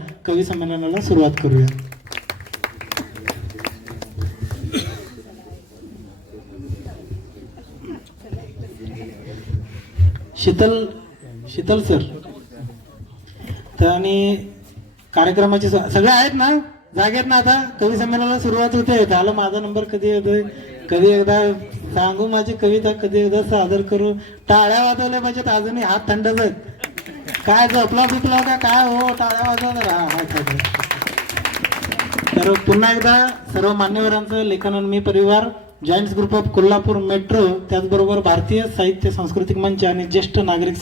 शीतल सर तर आणि कार्यक्रमाचे सगळे आहेत ना, जागेत ना. आता कवी संमेलनाला सुरुवात होते. झालं माझा नंबर कधी येतोय, कधी एकदा सांगू माझी कविता, कधी एकदा सादर करू. टाळ्या वाजवल्या पाहिजेत, अजूनही हात थंडच आहेत. काय झोपला बिपला का काय हो, टाळ्या वाजवा. तर पुन्हा एकदा सर्व मान्यवरांचं लेखन आणि मी परिवार, joints group of Kolhapur metro, त्याचबरोबर भारतीय साहित्य सांस्कृतिक मंच आणि ज्येष्ठ नागरिक